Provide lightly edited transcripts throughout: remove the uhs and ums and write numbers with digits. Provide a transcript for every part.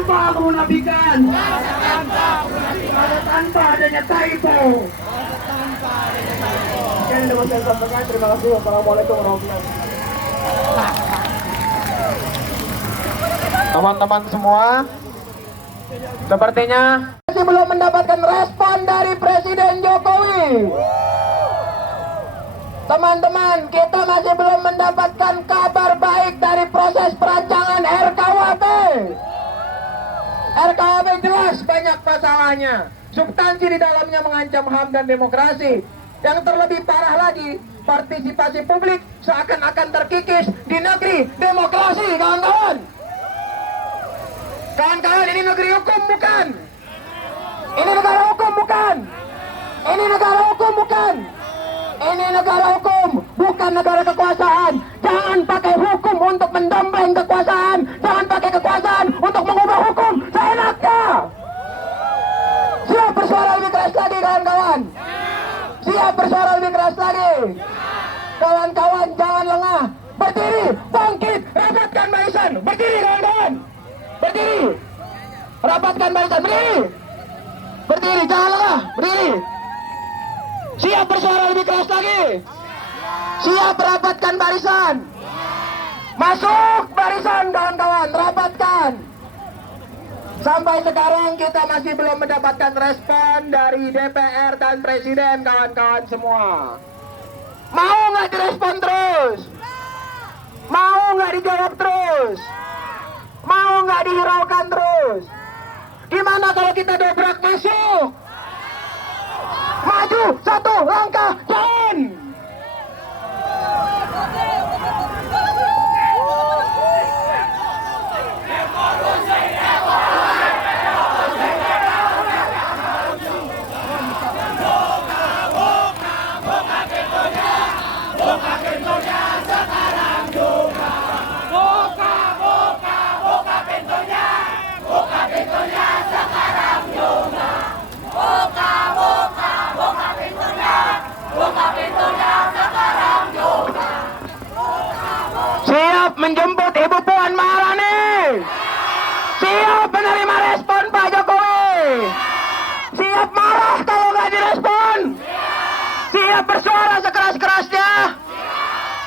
tanpa menafikan, tanpa adanya typo. Yang dapat saya sampaikan, terima kasih. Wassalamualaikum warahmatullahi wabarakatuh. Teman-teman semua, sepertinya masih belum mendapatkan respon dari Presiden Jokowi. Teman-teman, kita masih belum mendapatkan kabar baik dari proses perancangan RKUHP. RKUHP jelas banyak masalahnya. Substansi di dalamnya mengancam HAM dan demokrasi. Yang terlebih parah lagi, partisipasi publik seakan-akan terkikis di negeri demokrasi, kawan-kawan. Kawan-kawan, ini negeri hukum bukan? Ini negara hukum bukan? Ini negara hukum bukan? Ini negara hukum, bukan negara kekuasaan. Jangan pakai hukum untuk mendompleng kekuasaan. Jangan pakai kekuasaan untuk mengubah hukum seenaknya. Siap bersuara lebih keras lagi, kawan-kawan? Siap bersuara lebih keras lagi? Kawan-kawan, jangan lengah. Berdiri, bangkit, rapatkan barisan. Berdiri, kawan-kawan. Berdiri. Rapatkan barisan, berdiri. Berdiri, jangan lengah. Berdiri. Siap bersuara lebih keras lagi? Siap rapatkan barisan? Masuk barisan, kawan-kawan, rapatkan. Sampai sekarang kita masih belum mendapatkan respon dari DPR dan Presiden, kawan-kawan semua. Mau nggak direspon terus? Mau nggak dijawab terus? Mau nggak dihiraukan terus? Gimana kalau kita dobrak masuk? Maju satu langkah, jalan! Siap menjemput Ibu Puan Maharani. Siap menerima respon Pak Jokowi. Siap marah kalau nggak direspon. Siap bersuara sekeras-kerasnya.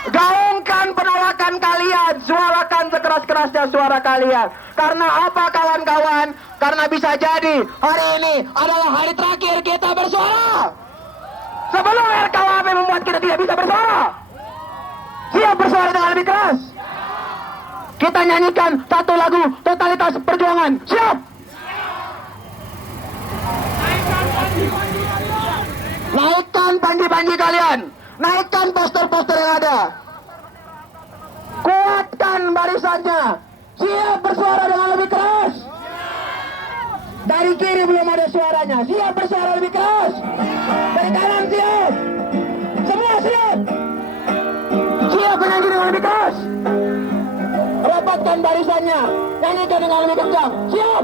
Gaungkan penolakan kalian. Suarakan sekeras-kerasnya suara kalian. Karena apa, kawan-kawan? Karena bisa jadi hari ini adalah hari terakhir kita bersuara. Sebelum RKUHP membuat kita tidak bisa bersuara. Siap bersuara dengan lebih keras. Kita nyanyikan satu lagu Totalitas Perjuangan. Siap. Naikkan panji-panji kalian. Naikkan poster-poster yang ada. Kuatkan barisannya. Siap bersuara dengan lebih keras. Dari kiri belum ada suaranya. Siap bersuara lebih keras. Dari kanan siap. Semua siap. Siap menyanyi dengan lebih keras. Rapatkan barisannya. Nyanyikan dengan lebih kencang. Siap.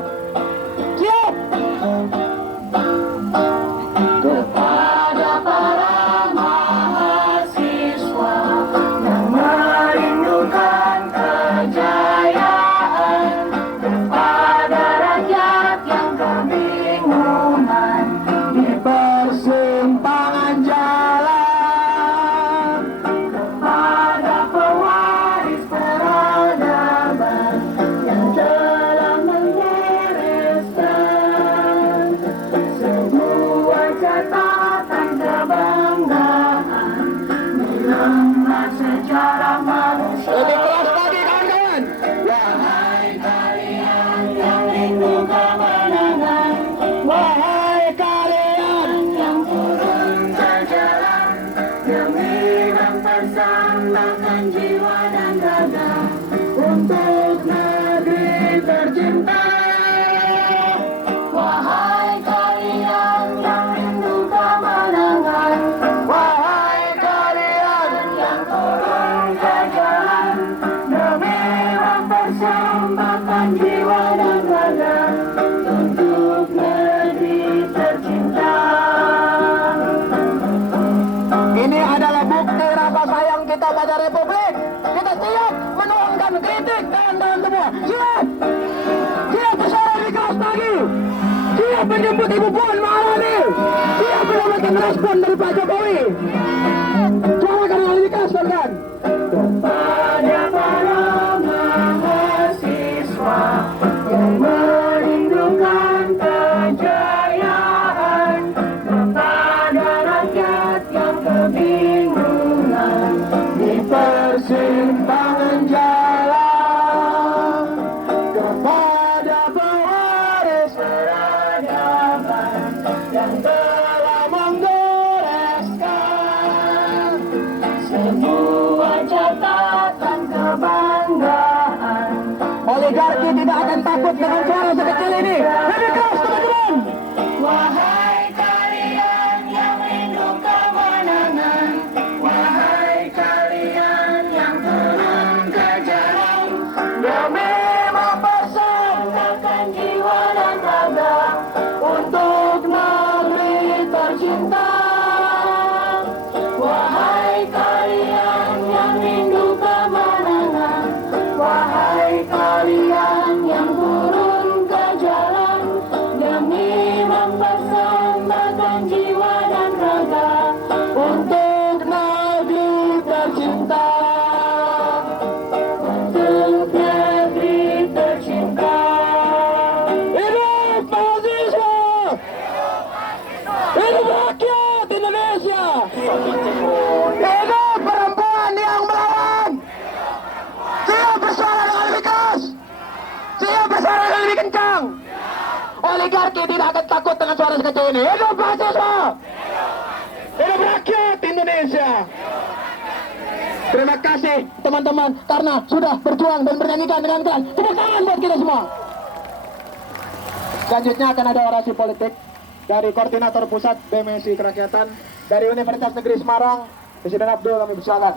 Siap. Kepada para mahasiswa yang merindukan kejayaan, kepada rakyat yang kebingungan di persimpangan jalan, kepada pewaris peradaban yang telah menghiriskan sebuah catatan kebanggaan di lembar sejarah manusia. Lebih keras lagi, kawan-kawan. Wahai kalian yang rindu kemenangan, wahai kalian yang turun ke jalan demi mempersembahkan jiwa dan raga untuk negeri tercinta. Wahai kalian yang rindu kemenangan, wahai kalian yang turun ke jalan demi mempersembahkan jiwa dan raga untuk negeri tercinta. Ini adalah bukti rasa sayang kita pada Republik. Kita siap menuangkan kritik dan semua. Siap. Siap bersama. untuk Ibu Puan Maharani. Siap mendapatkan respon dari Pak Jokowi. Suarakan dengan lebih keras, kawan. Kepada para mahasiswa yang merindukan kejayaan, kepada rakyat yang kebingungan di persimpangan jalan, kepada pewaris peradaban yang telah menggoreskan semua catatan kebanggaan. Oligarki tidak akan takut dengan suara sekecil ini. Lebih keras, teman-teman. Wahai kalian yang rindu kemenangan, wahai kalian yang turun ke jalan demi mempersembahkan jiwa dan raga untuk negeri tercinta. Wahai kalian yang rindu kemenangan, wahai kalian yang turun ke jalan demi mempersembahkan jiwa dan raga untuk negeri tercinta. Untuk negeri tercinta. Hidup mahasiswa! Hidup rakyat Indonesia! Hidup perempuan yang melawan! Siap bersuara dengan lebih keras! Siap bersuara dengan lebih kencang! Oligarki tidak akan takut dengan suara sekecil ini. Hidup mahasiswa! Hidup rakyat Indonesia! Terima kasih teman-teman karena sudah berjuang dan bernyanyikan dengan keras. Tepuk tangan buat kita semua. Selanjutnya akan ada orasi politik dari Koordinator Pusat BMSI Kerakyatan dari Universitas Negeri Semarang, Presiden Abdul, kami persilakan.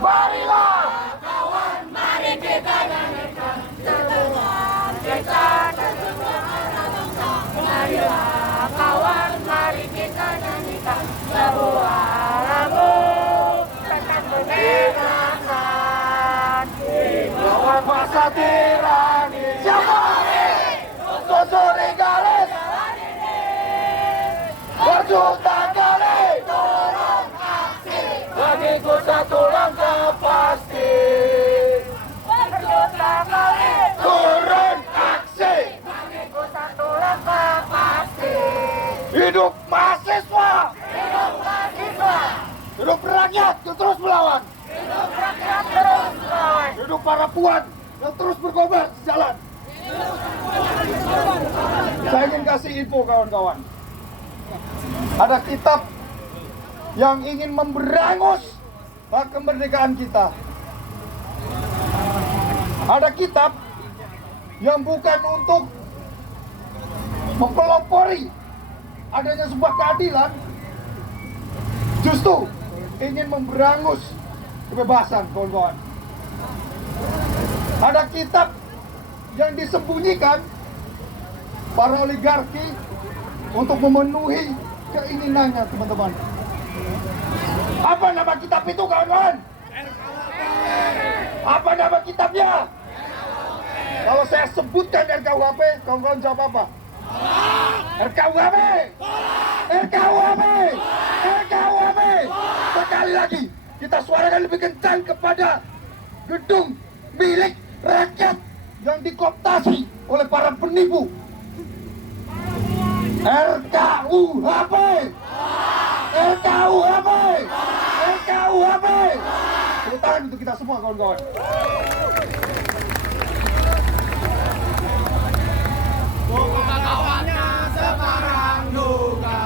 Marilah kawan, mari kita nyanyikan sebuah kita sebuah bangsa. Marilah kawan, mari kita nyanyikan sebuah lagu tentang kebebasan. Lawan masa tirani, siapa ini? Susuri garis berjuta kali turun aksi, bagiku satu langkah pasti. Berjuta kali turun aksi, bagiku satu langkah pasti. Hidup mahasiswa, hidup mahasiswa, hidup rakyat yang terus melawan, hidup rakyat terus melawan, hidup para puan yang terus berkobar di jalan. Saya ingin kasih info kawan-kawan. Ada kitab yang ingin memberangus hak kemerdekaan kita. Ada kitab yang bukan untuk mempelopori adanya sebuah keadilan, justru ingin memberangus kebebasan, kawan-kawan. Ada kitab yang disembunyikan para oligarki untuk memenuhi keinginannya, teman-teman. Apa nama kitab itu, kawan-kawan? Apa nama kitabnya? Kalau saya sebutkan RKUHP, kawan-kawan jawab apa? RKUHP! RKUHP! RKUHP! Sekali lagi, kita suarakan lebih kencang kepada gedung milik rakyat yang dikooptasi oleh para penipu. RKUHP! RKUHP! RKUHP! Tepuk tangan untuk kita semua, kawan-kawan. Buka kawannya sekarang juga.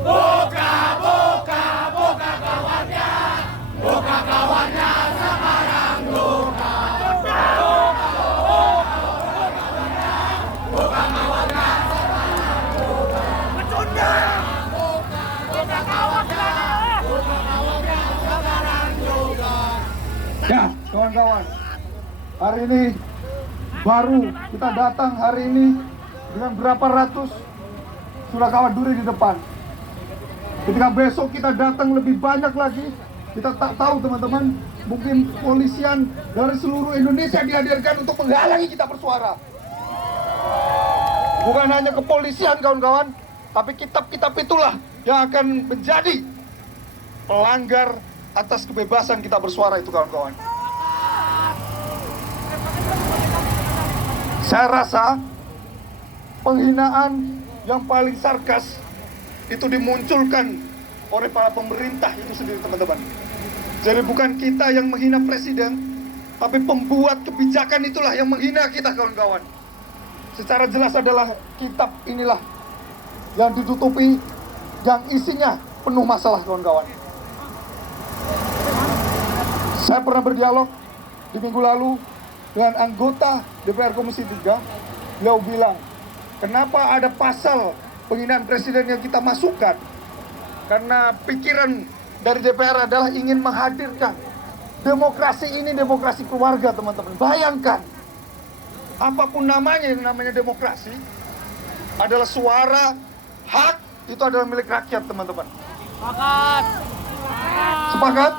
Buka, buka, buka kawannya. Buka kawannya sekarang juga. Buka kawannya sekarang juga. Pecundang. Buka kawannya. Buka kawannya sekarang juga. Ya, kawan-kawan, hari ini baru kita datang hari ini dengan berapa ratus sudah kawat duri di depan. Ketika besok kita datang lebih banyak lagi, Kita tak tahu teman-teman, mungkin polisian dari seluruh Indonesia dihadirkan untuk menghalangi kita bersuara. Bukan hanya kepolisian kawan-kawan, tapi kitab-kitab itulah yang akan menjadi pelanggar atas kebebasan kita bersuara itu kawan-kawan. Saya rasa penghinaan yang paling sarkas itu dimunculkan oleh para pemerintah itu sendiri teman-teman. Jadi bukan kita yang menghina presiden, tapi pembuat kebijakan itulah yang menghina kita kawan-kawan. Secara jelas adalah kitab inilah yang ditutupi, yang isinya penuh masalah kawan-kawan. Saya pernah berdialog di minggu lalu dengan anggota DPR Komisi 3. Beliau bilang, kenapa ada pasal penghinaan presiden yang kita masukkan? Karena pikiran dari DPR adalah ingin menghadirkan demokrasi ini, demokrasi keluarga teman-teman. Bayangkan, apapun namanya, yang namanya demokrasi adalah suara, hak, itu adalah milik rakyat teman-teman. Sepakat. Sepakat?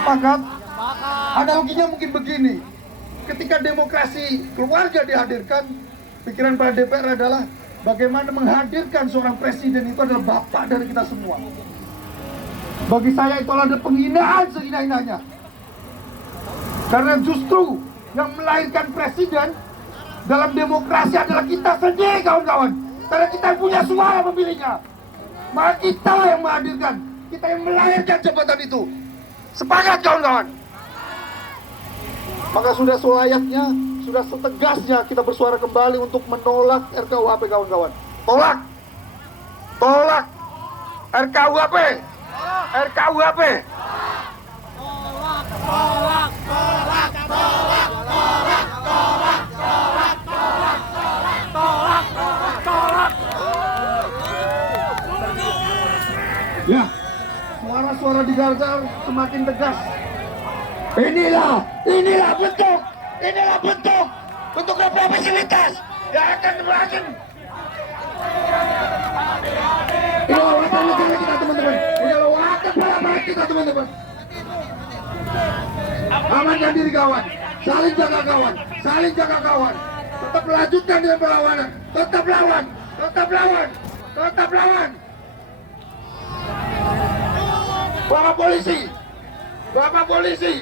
Sepakat? Analoginya mungkin begini, ketika demokrasi keluarga dihadirkan, pikiran para DPR adalah bagaimana menghadirkan seorang presiden itu adalah bapak dari kita semua. Bagi saya itu adalah penghinaan sehina-hinanya. Karena justru yang melahirkan presiden dalam demokrasi adalah kita sendiri kawan-kawan. Karena kita punya suara memilihnya. Maka kita yang menghadirkan, kita yang melahirkan jabatan itu. Sepakat kawan-kawan. Maka sudah selayaknya, sudah setegasnya kita bersuara kembali untuk menolak RKUHP kawan-kawan. Tolak! Tolak! RKUHP! RKUHP! Tolak, tolak, tolak, tolak, tolak, tolak, tolak, tolak, tolak, tolak, tolak. Ya, suara-suara di Gaza semakin tegas. Inilah bentuk profesionalitas yang akan semakin. Ini wakil negara kita teman-teman. Ini wakil parlemen kita teman-teman. Amankan diri kawan, saling jaga kawan, saling jaga kawan. Tetap lanjutkan dengan perlawanan, tetap lawan, tetap lawan, tetap lawan. Bapak polisi, Bapak polisi.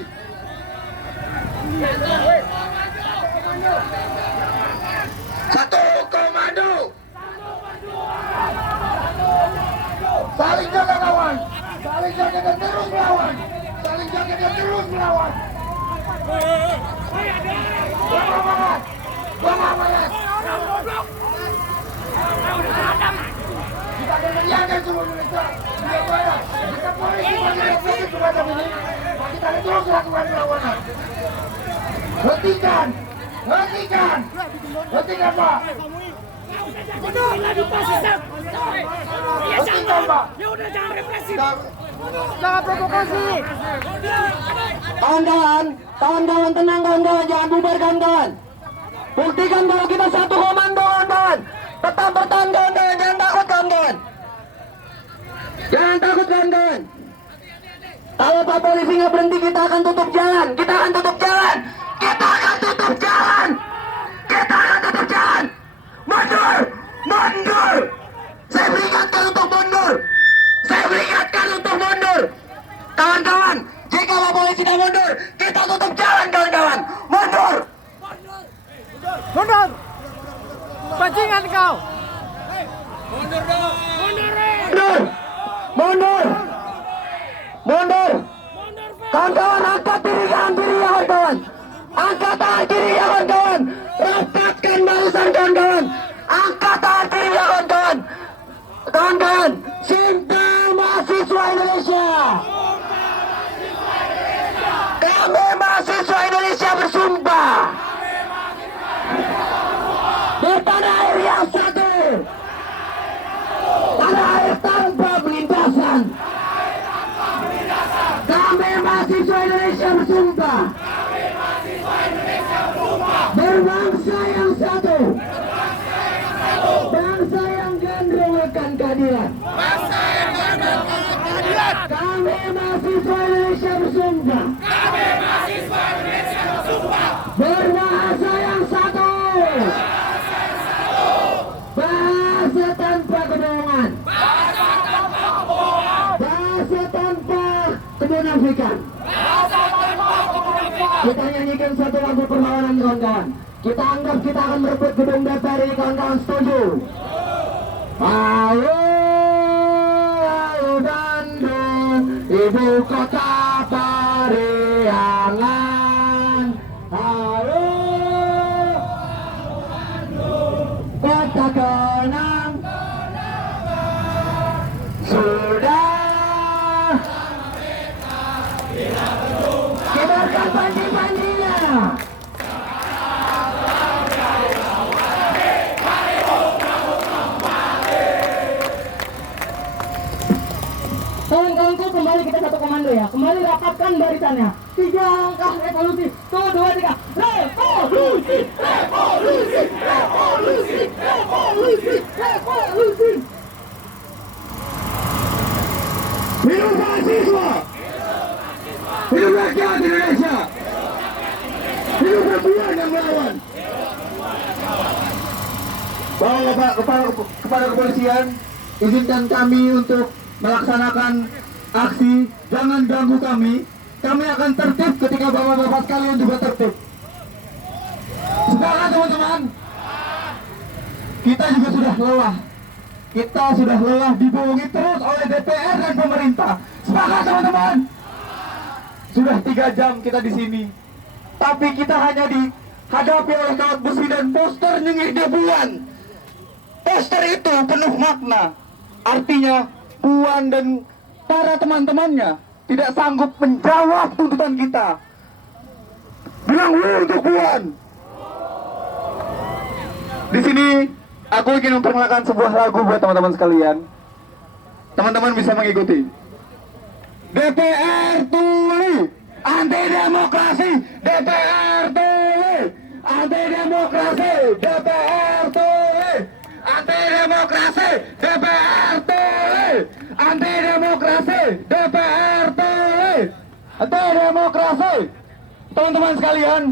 Satu komando. Saling jaga kawan, saling jaga dan terus melawan, saling jaga dan terus melawan. Semangat, semangat. Kita akan menyayangi seluruh Indonesia. Kita polisi bagi semacam ini, kita akan terus lakukan perlawanan. Hentikan, hentikan, hentikan Pak. Hentikan Pak. Ya udah jangan represif. Jangan provokasi. Kawan-kawan, kawan-kawan tenang kawan-kawan, jangan bubar kawan-kawan. Buktikan bahwa kita satu komando kawan-kawan. Tetap bertahan kawan-kawan, jangan takut kawan-kawan. Jangan takut kawan-kawan. Kalau Pak polisi nggak berhenti, kita akan tutup jalan. Kita akan tutup jalan. Kita akan tutup jalan. Kita akan tutup jalan. Mundur, mundur. Saya peringatkan untuk mundur. Saya peringatkan untuk mundur. Kawan-kawan, jika Pak polisi tidak mundur, kita tutup jalan kawan-kawan. Mundur. Mundur. Bajingan kau. Mundur dong. Mundur. Mundur. Mundur. Kawan-kawan, angkat diri kanan kiri ya kawan-kawan. Angkat tangan kiri ya kawan-kawan. Rapatkan barisan kawan-kawan. Angkat tangan kiri ya kawan-kawan. Kawan-kawan, Sumpah Mahasiswa Indonesia. Kami mahasiswa Indonesia bersumpah. Di tanah air yang satu. Tanah air tanpa pelintasan. Kami mahasiswa Indonesia bersumpah. Berbangsa yang satu. Bangsa yang gandrung akan keadilan. Kami mahasiswa bersumpah berbahasa yang satu, bahasa tanpa kebohongan, bahasa tanpa kemunafikan. Kita nyanyikan satu lagu perlawanan, kawan-kawan. Kita anggap kita akan merebut gedung DPR ini, kawan-kawan. Setuju? Ayo, ayo Bandung, ibu kota periangan. Ayo, kota kenang. Sudah kibarkan panji-panjinya. Kawan-kawanku, kembali kita satu komando ya. Kembali rapatkan barisannya. 3 langkah revolusi. 1, 2, 3. Revolusi, revolusi, revolusi, revolusi, revolusi. Hidup mahasiswa. Hidup rakyat Indonesia. Hidup perempuan yang melawan. Kepada kepolisian, izinkan kami untuk melaksanakan aksi. Jangan ganggu kami. Kami akan tertib ketika bapak-bapak sekalian juga tertib. Sekarang teman-teman, kita juga sudah lelah. Kita sudah lelah dibohongi terus oleh DPR dan pemerintah. Sepakat teman-teman? Sudah 3 jam kita di sini, tapi kita hanya dihadapi oleh kawat besi dan poster nyengir debuan. Poster itu penuh makna. Artinya Puan dan para teman-temannya tidak sanggup menjawab tuntutan kita. Bilang lu untuk Puan. Di sini aku ingin memperkenalkan sebuah lagu buat teman-teman sekalian. Teman-teman bisa mengikuti. DPR tuli, anti demokrasi. DPR tuli, anti demokrasi. DPR tuli, anti demokrasi. DPR tuli, anti demokrasi. DPR tuli, anti demokrasi. Teman-teman sekalian,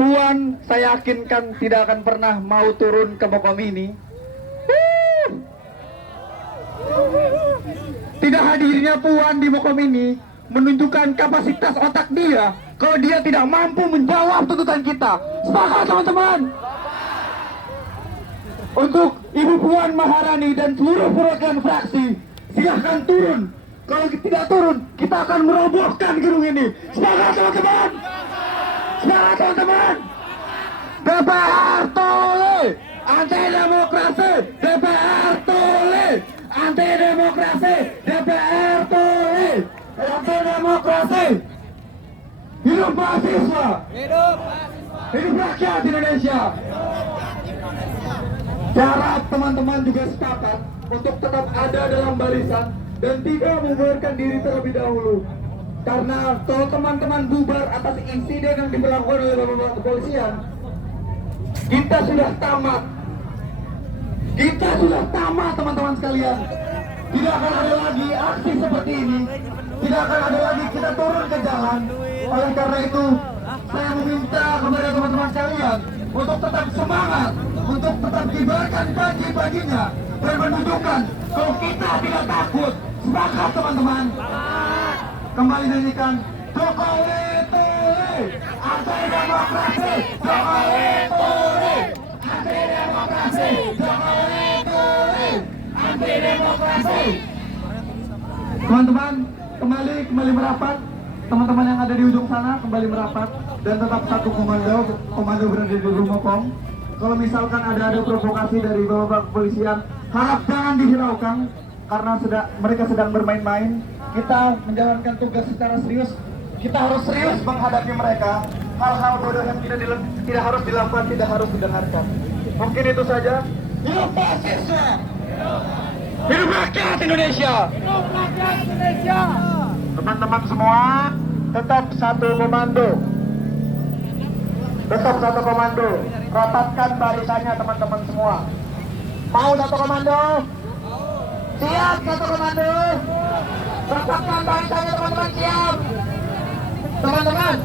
Puan saya yakinkan tidak akan pernah mau turun ke Mokom ini. Tidak hadirnya Puan di Mokom ini menunjukkan kapasitas otak dia kalau dia tidak mampu menjawab tuntutan kita. Sepakat teman-teman? Untuk Ibu Puan Maharani dan seluruh perwakilan fraksi, silahkan turun. Kalau tidak turun, kita akan merobohkan gedung ini. Sepakat teman-teman? Semangat teman-teman. DPR tuli, anti demokrasi. DPR tuli, anti demokrasi. DPR tuli, anti demokrasi. Hidup mahasiswa. Hidup rakyat Indonesia. Syarat teman-teman juga sepakat untuk tetap ada dalam barisan dan tidak membubarkan diri terlebih dahulu. Karena kalau teman-teman bubar atas insiden yang diberlakukan oleh bapak kepolisian, kita sudah tamat. Kita sudah tamat teman-teman sekalian. Tidak akan ada lagi aksi seperti ini. Tidak akan ada lagi kita turun ke jalan. Oleh karena itu, saya meminta kepada teman-teman sekalian untuk tetap semangat, untuk tetap kibarkan bagi-baginya dan menunjukkan kalau kita tidak takut. Sepakat teman-teman? Kembali nyanyikan Jokowi tuli, anti demokrasi. Jokowi tuli, anti demokrasi. Jokowi tuli, anti demokrasi. Teman-teman, kembali merapat. Teman-teman yang ada di ujung sana kembali merapat dan tetap satu komando berada di rumah Mokom. Kalau misalkan ada provokasi dari bapak kepolisian, harap jangan dihiraukan karena mereka sedang bermain-main. Kita menjalankan tugas secara serius. Kita harus serius menghadapi mereka. Hal-hal bodoh yang tidak harus dilakukan, tidak harus didengarkan. Mungkin itu saja. Hidup mahasiswa. Hidup rakyat Indonesia. Hidup rakyat Indonesia. Teman-teman semua, tetap satu komando. Tetap satu komando. Rapatkan barisannya teman-teman semua. Mau satu komando? Siap satu komando. Rapatkan barisannya teman-teman, siap. Teman-teman,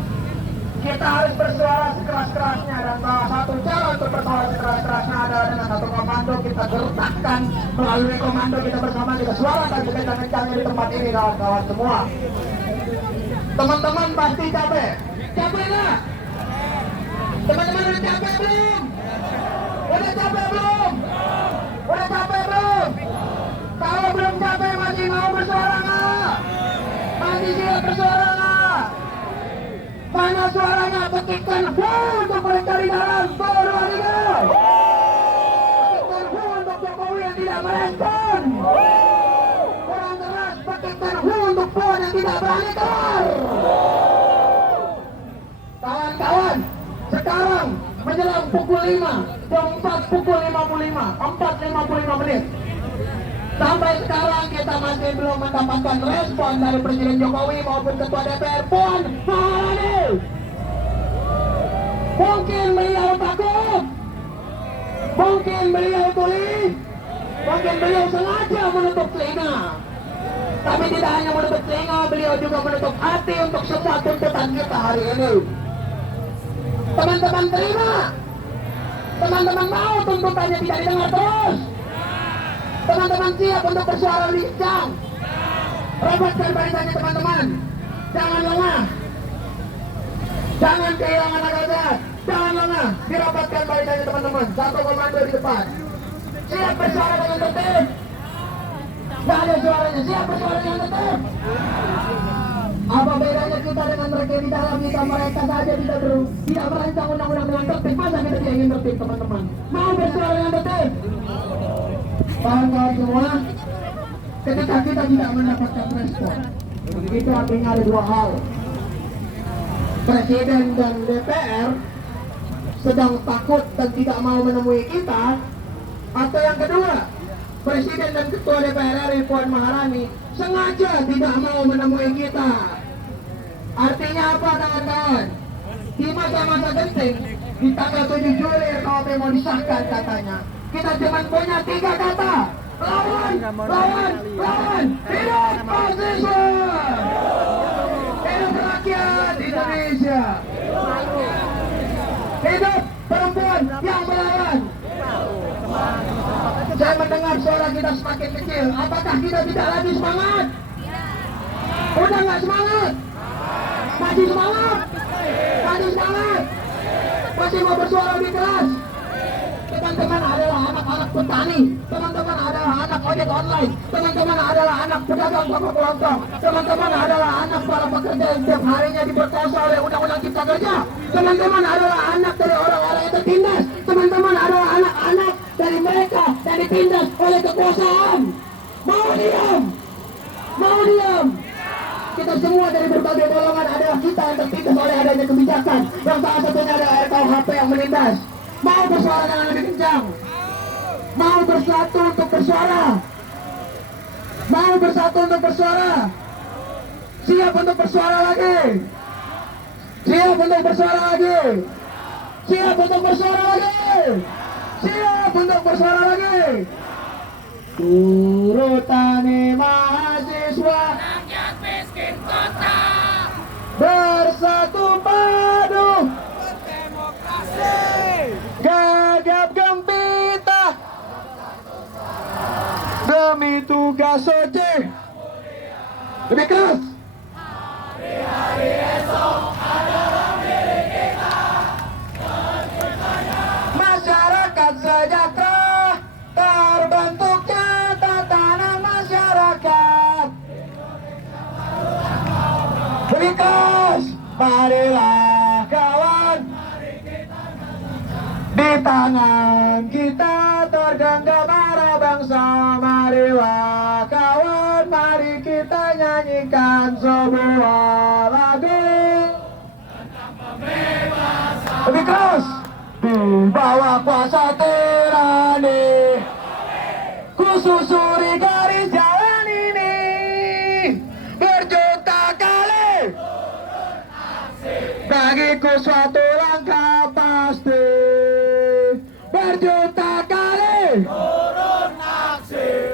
kita harus bersuara sekeras-kerasnya, dan salah satu cara untuk bersuara sekeras-kerasnya adalah dengan satu komando kita gertakkan. Melalui komando kita bersama, kita suarakan kekencang-kencangnya di tempat ini, kawan-kawan semua. Teman-teman pasti capek. Capek nggak? Teman-teman udah capek belum? Udah capek belum? Udah capek belum? Kalau belum capek masih mau bersuara nggak? Masih siap bersuara nggak? Mana suaranya? Ketikkan untuk mereka di dalam. 1, 2, 3. Ketikkan untuk Jokowi yang tidak merespon. Kurang keras, ketikkan untuk Puan yang tidak berani keluar. Kawan-kawan, sekarang menjelang pukul 5, jam 4 pukul 55, 4:55 menit. Sampai sekarang kita masih belum mendapatkan respon dari Presiden Jokowi maupun Ketua DPR Puan Maharani. Mungkin beliau takut, mungkin beliau tulis, mungkin beliau sengaja menutup telinga. Tapi tidak hanya menutup telinga, beliau juga menutup hati untuk semua tuntutan kita hari ini. Teman-teman terima? Teman-teman mau tuntutannya tidak didengar terus? Teman-teman siap untuk bersuara lebih kencang? Rapatkan barisannya teman-teman. Jangan lengah. Jangan kehilangan akal sehat. Jangan lengah. Dirapatkan barisannya teman-teman. Satu komando di depan. Siap bersuara dengan tertib. Gak ada suaranya. Siap bersuara dengan tertib. Apa bedanya kita dengan mereka di dalam? Kita mereka saja tidak merancang undang-undang dengan tertib. Masa kita tidak ingin tertib teman-teman? Mau bersuara dengan tertib? Kawan-kawan semua, ketika kita tidak mendapatkan respon, itu artinya ada dua hal. Presiden dan DPR sedang takut dan tidak mau menemui kita, atau yang kedua, Presiden dan Ketua DPR RI Puan Maharani sengaja tidak mau menemui kita. Artinya apa kawan-kawan? Di masa-masa genting, di tanggal 7 Juli RKUHP mau disahkan katanya, kita cuma punya 3 kata. Lawan, lawan, lawan. Hidup mahasiswa. Hidup rakyat Indonesia. Hidup perempuan yang melawan. Saya mendengar suara kita semakin kecil. Apakah kita tidak lagi semangat? Udah nggak semangat? Masih semangat? Masih semangat? Masih mau bersuara lebih keras? Teman-teman adalah anak-anak petani, teman-teman adalah anak ojek online, teman-teman adalah anak pedagang toko kelontong, teman-teman adalah anak para pekerja yang setiap harinya diperkosa oleh undang-undang cipta kerja, teman-teman adalah anak dari orang-orang yang tertindas, teman-teman adalah anak-anak dari mereka yang ditindas oleh kekuasaan. Mau diam? Mau diam? Kita semua dari berbagai golongan adalah kita yang tertindas oleh adanya kebijakan, yang salah satunya adalah RKUHP yang menindas. Mau bersuara dengan lebih kencang? Mau bersatu untuk bersuara? Mau bersatu untuk bersuara? Siap untuk bersuara lagi? Siap untuk bersuara lagi? Siap untuk bersuara lagi? Siap untuk bersuara lagi? Turutani mahasiswa Rakyat miskin kota bersatu padu gagap gempita demi tugas suci. Lebih keras. Hari-hari esok adalah milik kita. Masyarakat sejahtera, terbentuknya tatanan masyarakat. Lebih keras. Marilah kawan, di tangan kita tergenggam arah bangsa. Marilah kawan, mari kita nyanyikan sebuah lagu. Lebih keras. Di bawah kuasa tirani, ku susuri garis jalan ini berjuta kali. Bagiku suatu langkah pasti, berjuta kali.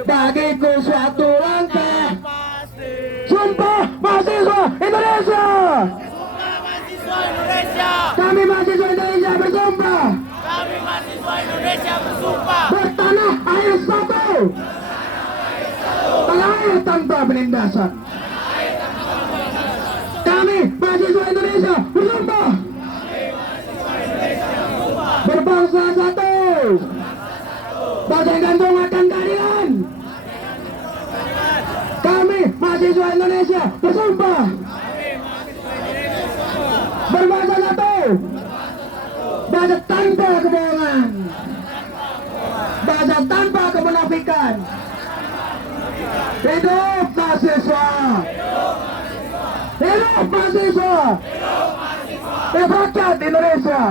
Bagiku suatu langkah pasti. Sumpah mahasiswa Indonesia. mahasiswa Indonesia bersumpah. Kami mahasiswa Indonesia bersumpah. Bertanah air satu. Tanah air tanpa penindasan. Kami mahasiswa Indonesia bersumpah. Berbangsa satu. Bangsa gantung akan keadilan. Kami mahasiswa Indonesia bersumpah. Berbangsa satu. Bangsa tanpa kebohongan. Bangsa tanpa kemunafikan. Hidup mahasiswa. Hidup mahasiswa. Hidup rakyat Indonesia.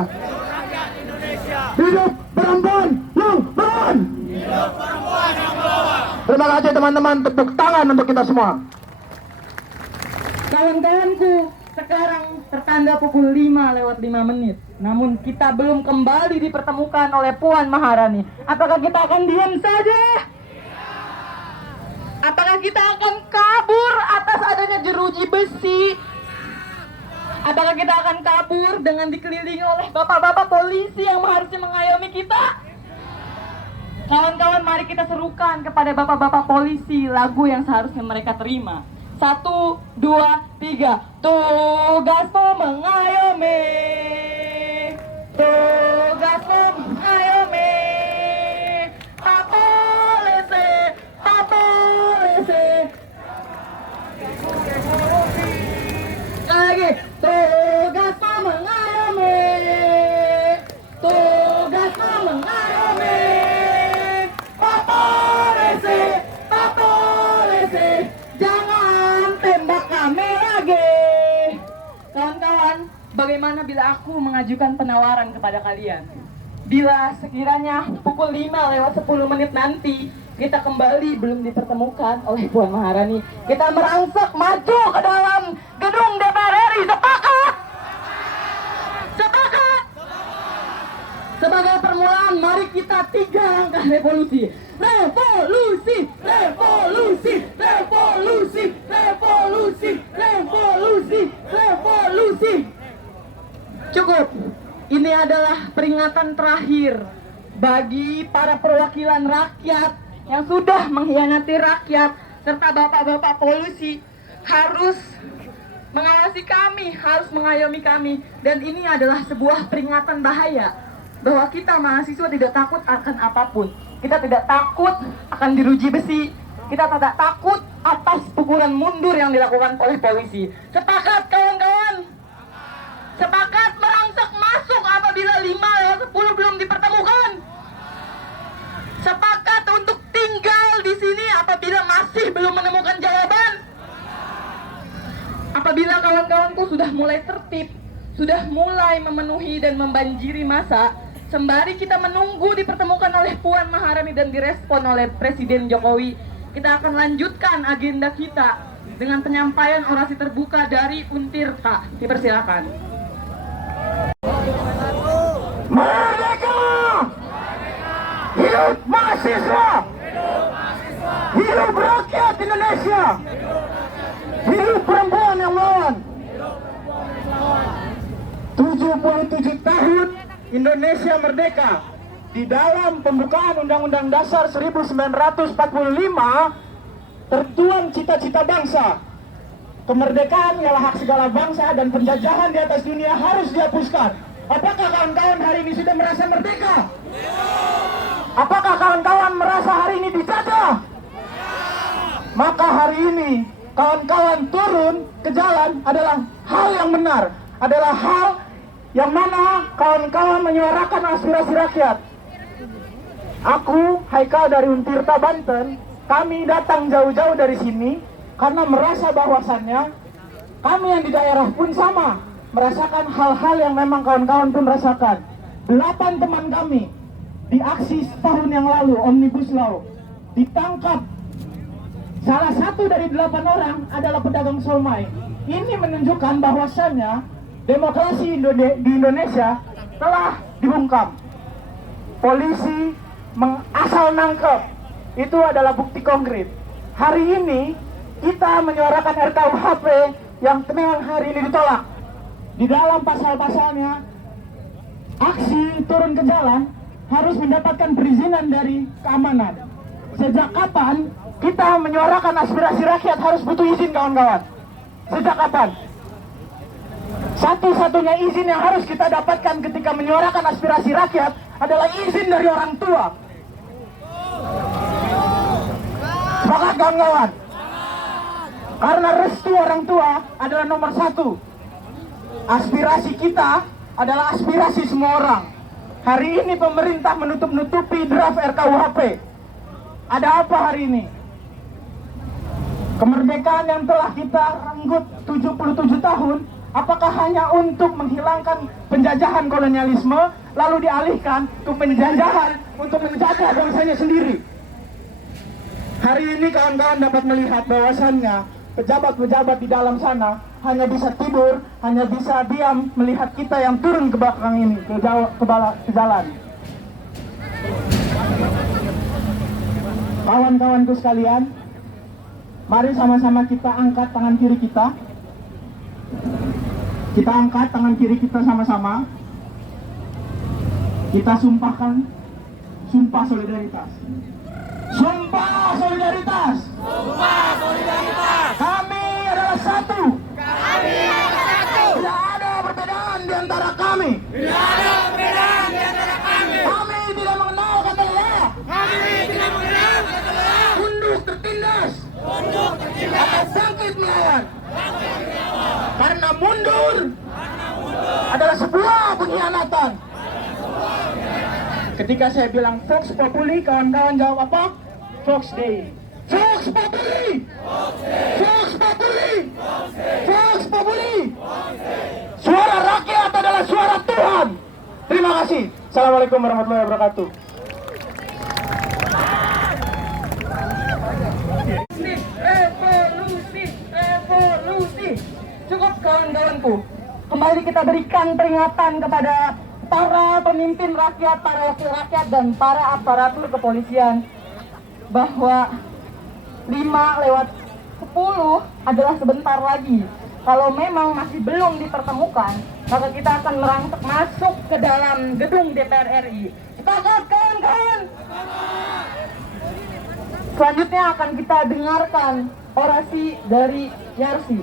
Hidup perempuan yang melawan. Terima kasih teman-teman, tepuk tangan untuk kita semua. Kawan-kawanku, sekarang tertanda pukul 5:05. Namun kita belum kembali dipertemukan oleh Puan Maharani. Apakah kita akan diam saja? Apakah kita akan kabur atas adanya jeruji besi? Apakah kita akan kabur dengan dikelilingi oleh bapak-bapak polisi yang harusnya mengayomi kita? Kawan-kawan, mari kita serukan kepada bapak-bapak polisi lagu yang seharusnya mereka terima. 1, 2, 3. Tugasmu mengayomi. Tugasmu mengayomi. Pak polisi, Pak polisi. Lagi. Tugasmu mengayomi. Tugasmu mengayomi. Pak polisi, Pak polisi. Jangan tembak kami lagi. Kawan-kawan, bagaimana bila aku mengajukan penawaran kepada kalian? Bila sekiranya pukul 5:10 nanti kita kembali belum dipertemukan oleh Puan Maharani, kita merangsek maju ke dalam gedung DPR RI. Sepakat? Sepakat? Sebagai permulaan, mari kita 3 langkah revolusi. Revolusi, revolusi, revolusi, revolusi, revolusi, revolusi. Cukup. Ini adalah peringatan terakhir bagi para perwakilan rakyat yang sudah mengkhianati rakyat, serta bapak-bapak polisi harus mengawasi kami, harus mengayomi kami. Dan ini adalah sebuah peringatan bahaya bahwa kita mahasiswa tidak takut akan apapun. Kita tidak takut akan diruji besi. Kita tidak takut atas pukulan mundur yang dilakukan oleh polisi. Sepakat kawan-kawan? Sepakat merangsek masuk apabila 5:10 belum dipertemukan? Sepakat untuk tinggal di sini apabila masih belum menemukan jawaban? Apabila kawan-kawanku sudah mulai tertib, sudah mulai memenuhi dan membanjiri masa, sembari kita menunggu dipertemukan oleh Puan Maharani dan direspon oleh Presiden Jokowi, kita akan lanjutkan agenda kita dengan penyampaian orasi terbuka dari Untirta. Dipersilakan. Merdeka! Hidup mahasiswa! Hidup rakyat Indonesia! Hidup perempuan yang melawan! 77 tahun Indonesia merdeka. Di dalam pembukaan Undang-Undang Dasar 1945 tertuang cita-cita bangsa. Kemerdekaan ialah hak segala bangsa dan penjajahan di atas dunia harus dihapuskan. Apakah kawan-kawan hari ini sudah merasa merdeka? Apakah kawan-kawan merasa hari ini dijajah? Maka hari ini kawan-kawan turun ke jalan adalah hal yang benar, adalah hal yang mana kawan-kawan menyuarakan aspirasi rakyat. Aku, Haikal dari Untirta Banten, kami datang jauh-jauh dari sini karena merasa bahwasannya kami yang di daerah pun sama, merasakan hal-hal yang memang kawan-kawan pun rasakan. 8 teman kami di aksi setahun yang lalu, Omnibus Law, ditangkap. Salah satu dari 8 orang adalah pedagang somai. Ini menunjukkan bahwasannya demokrasi di Indonesia telah dibungkam. Polisi asal nangkep, itu adalah bukti konkret. Hari ini kita menyuarakan RKUHP yang memang hari ini ditolak. Di dalam pasal-pasalnya aksi turun ke jalan harus mendapatkan perizinan dari keamanan. Sejak kapan kita menyuarakan aspirasi rakyat harus butuh izin, kawan-kawan? Sejak kapan? Satu-satunya izin yang harus kita dapatkan ketika menyuarakan aspirasi rakyat adalah izin dari orang tua. Sepakat, kawan-kawan? Karena restu orang tua adalah nomor satu. Aspirasi kita adalah aspirasi semua orang. Hari ini pemerintah menutup-nutupi draft RKUHP. Ada apa hari ini? Kemerdekaan yang telah kita renggut 77 tahun, apakah hanya untuk menghilangkan penjajahan kolonialisme, lalu dialihkan ke penjajahan untuk menjajah bangsanya sendiri? Hari ini kawan-kawan dapat melihat bahwasannya pejabat-pejabat di dalam sana hanya bisa tidur, hanya bisa diam melihat kita yang turun ke belakang ini, ke jalan. Kawan-kawanku sekalian, mari sama-sama kita angkat tangan kiri kita. Kita angkat tangan kiri kita sama-sama. Kita sumpahkan sumpah solidaritas. Sumpah solidaritas. Sumpah solidaritas. Kami adalah satu. Kami adalah satu. Tidak ada perbedaan di antara kami. Tidak ada perbedaan di antara kami. Kami tidak mengenal kata lelah. Kami tidak mengenal kata lelah. Tunduk tertindas. Tunduk tertindas. Akan bangkit melawan. Karena mundur adalah sebuah pengkhianatan. Ketika saya bilang Vox Populi, kawan-kawan jawab apa? Vox Dei. Vox Populi. Vox Populi. Vox Populi. Suara rakyat adalah suara Tuhan. Terima kasih. Assalamualaikum warahmatullahi wabarakatuh. Revolusi, revolusi. Cukup kawan-kawanku. Kembali kita berikan peringatan kepada para pemimpin rakyat, para wakil rakyat, dan para aparatur kepolisian bahwa 5:10 adalah sebentar lagi. Kalau memang masih belum dipertemukan, maka kita akan merangsek masuk ke dalam gedung DPR RI. Sepakat, kawan-kawan? Selanjutnya akan kita dengarkan orasi dari Yarsi.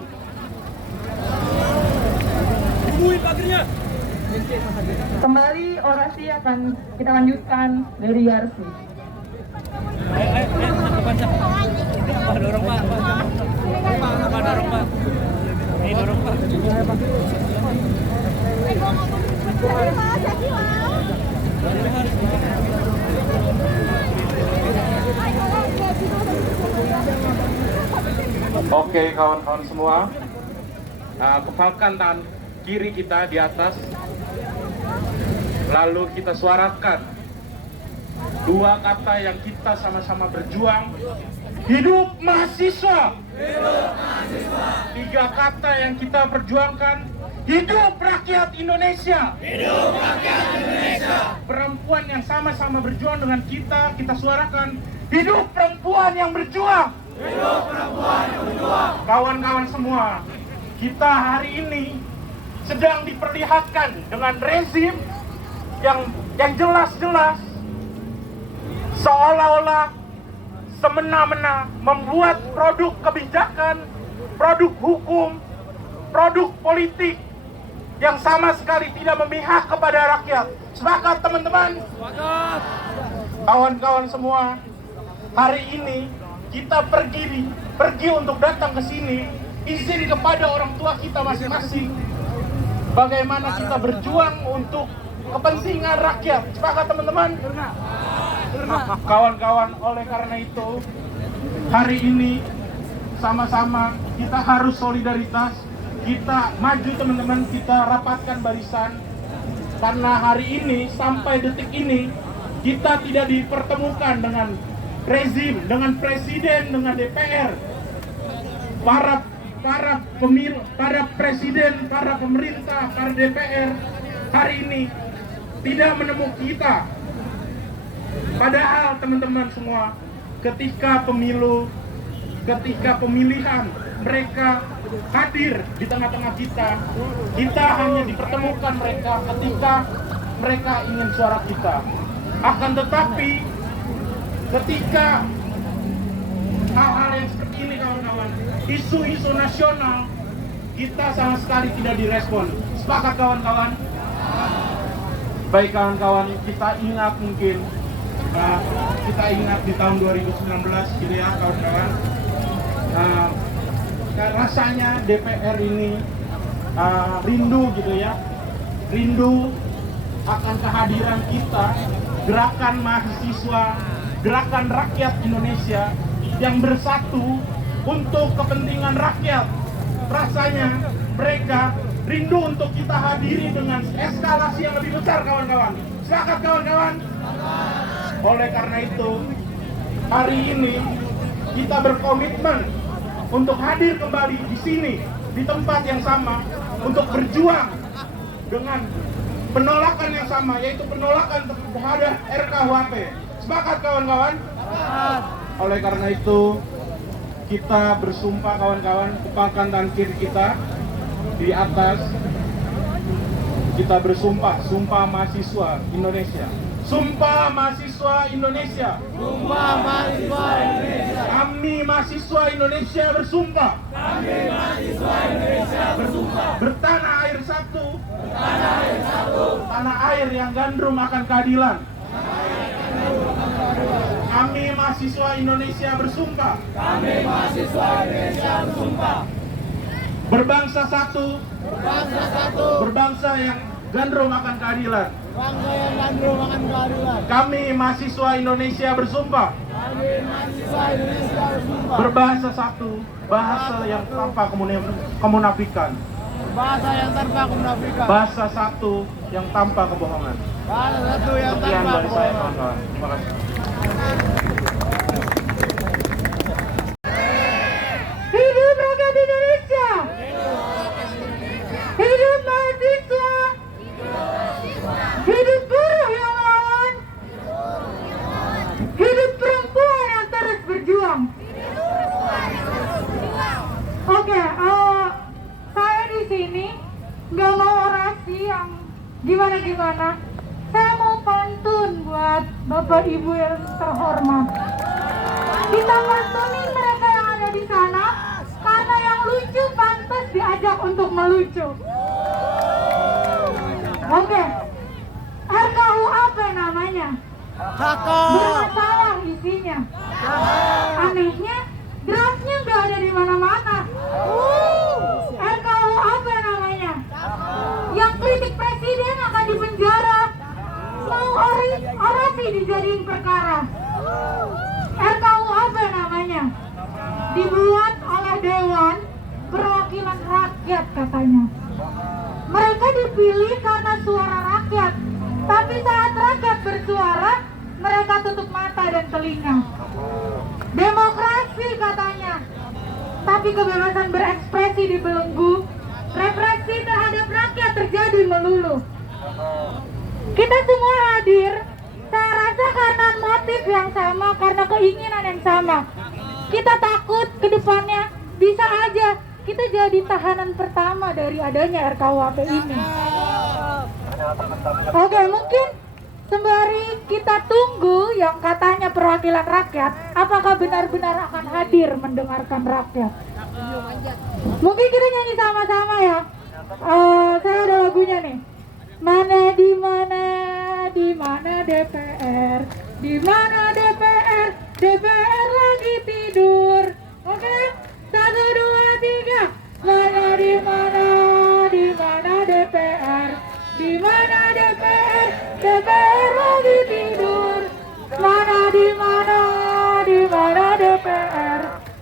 Kembali orasi akan kita lanjutkan dari Yarsi. Oke kawan-kawan semua, kepalkan tangan kiri kita di atas, lalu kita suarakan dua kata yang kita sama-sama berjuang. Hidup mahasiswa. Hidup mahasiswa. Tiga kata yang kita perjuangkan. Hidup rakyat Indonesia. Hidup rakyat Indonesia. Perempuan yang sama-sama berjuang dengan kita suarakan. Hidup perempuan yang berjuang. Hidup perempuan yang berjuang. Kawan-kawan semua, kita hari ini sedang diperlihatkan dengan rezim yang jelas-jelas seolah-olah semena-mena membuat produk kebijakan, produk hukum, produk politik yang sama sekali tidak memihak kepada rakyat. Sepakat teman-teman? Sepakat. Kawan-kawan semua, hari ini kita pergi untuk datang ke sini, izin kepada orang tua kita masing-masing. Bagaimana kita berjuang untuk kepentingan rakyat. Sepakat teman-teman? Kawan-kawan, oleh karena itu hari ini sama-sama kita harus solidaritas. Kita maju teman-teman, kita rapatkan barisan. Karena hari ini sampai detik ini kita tidak dipertemukan dengan rezim, dengan presiden, dengan DPR. Para pemilu, para presiden, para pemerintah, para DPR hari ini tidak menemukan kita. Padahal teman-teman semua, ketika pemilihan mereka hadir di tengah-tengah kita hanya dipertemukan mereka ketika mereka ingin suara kita. Akan tetapi ketika hal-hal yang seperti ini kawan-kawan, isu-isu nasional, kita sama sekali tidak direspon. Sepakat kawan-kawan? Baik kawan-kawan, kita ingat mungkin kita ingat di tahun 2019 gitu ya kawan-kawan. Rasanya DPR ini rindu gitu ya, rindu akan kehadiran kita, gerakan mahasiswa, gerakan rakyat Indonesia yang bersatu untuk kepentingan rakyat. Rasanya mereka rindu untuk kita hadiri dengan eskalasi yang lebih besar kawan-kawan. Sepakat kawan-kawan? Oleh karena itu, hari ini kita berkomitmen untuk hadir kembali di sini, di tempat yang sama, untuk berjuang dengan penolakan yang sama, yaitu penolakan terhadap RKUHP. Sepakat kawan-kawan? Oleh karena itu, kita bersumpah kawan-kawan, kepalkan tangan kiri kita di atas. Kita bersumpah, sumpah mahasiswa Indonesia. Sumpah mahasiswa Indonesia. Sumpah mahasiswa Indonesia. Kami mahasiswa Indonesia bersumpah. Kami mahasiswa Indonesia bersumpah. Bertanah air satu. Tanah air satu. Tanah air yang gandrung akan keadilan. Kami mahasiswa Indonesia bersumpah. Kami mahasiswa Indonesia bersumpah. Berbangsa satu. Berbangsa satu. Berbangsa yang gandrung akan keadilan. Bangsa yang gandrung akan keadilan. Kami mahasiswa Indonesia bersumpah. Kami mahasiswa Indonesia bersumpah. Berbahasa satu, bahasa yang tanpa kemunafikan. Bahasa yang tanpa kemunafikan. Bahasa satu yang tanpa kebohongan. Bahasa satu yang Sekian tanpa dari saya kebohongan. kawan-kawan. Terima kasih. Hidup rakyat Indonesia. Hidup mahasiswa. Hidup buruh yang melawan. Hidup perempuan yang terus berjuang. Oke, saya di sini nggak mau orasi yang gimana-gimana. Saya mau pantun buat Bapak Ibu yang terhormat. Kita pantunin mereka yang ada di sana, karena yang lucu pantas diajak untuk melucu. Oke, RKUHP namanya. Bermasalah isinya. Anehnya, draftnya nggak ada di mana-mana. RKUHP namanya. Yang kritik presiden akan dipenjara. Mau orasi dijadiin perkara. RKUHP namanya. Dibuat oleh Dewan Perwakilan Rakyat katanya. Mereka dipilih karena suara rakyat. Tapi saat rakyat bersuara, mereka tutup mata dan telinga. Demokrasi katanya. Tapi kebebasan berekspresi dibelenggu. Represi terhadap rakyat terjadi melulu. Kita semua hadir, saya rasa karena motif yang sama, karena keinginan yang sama. Kita takut ke depannya bisa aja kita jadi tahanan pertama dari adanya RKUHP ini. Oke, mungkin sembari kita tunggu yang katanya perwakilan rakyat, apakah benar-benar akan hadir mendengarkan rakyat? Mungkin kita nyanyi sama-sama ya. Saya ada lagunya nih. Mana di mana DPR, di mana DPR, DPR lagi tidur. Oke, 1, 2, 3. Mana di mana DPR, di mana DPR, DPR lagi tidur. Mana di mana DPR,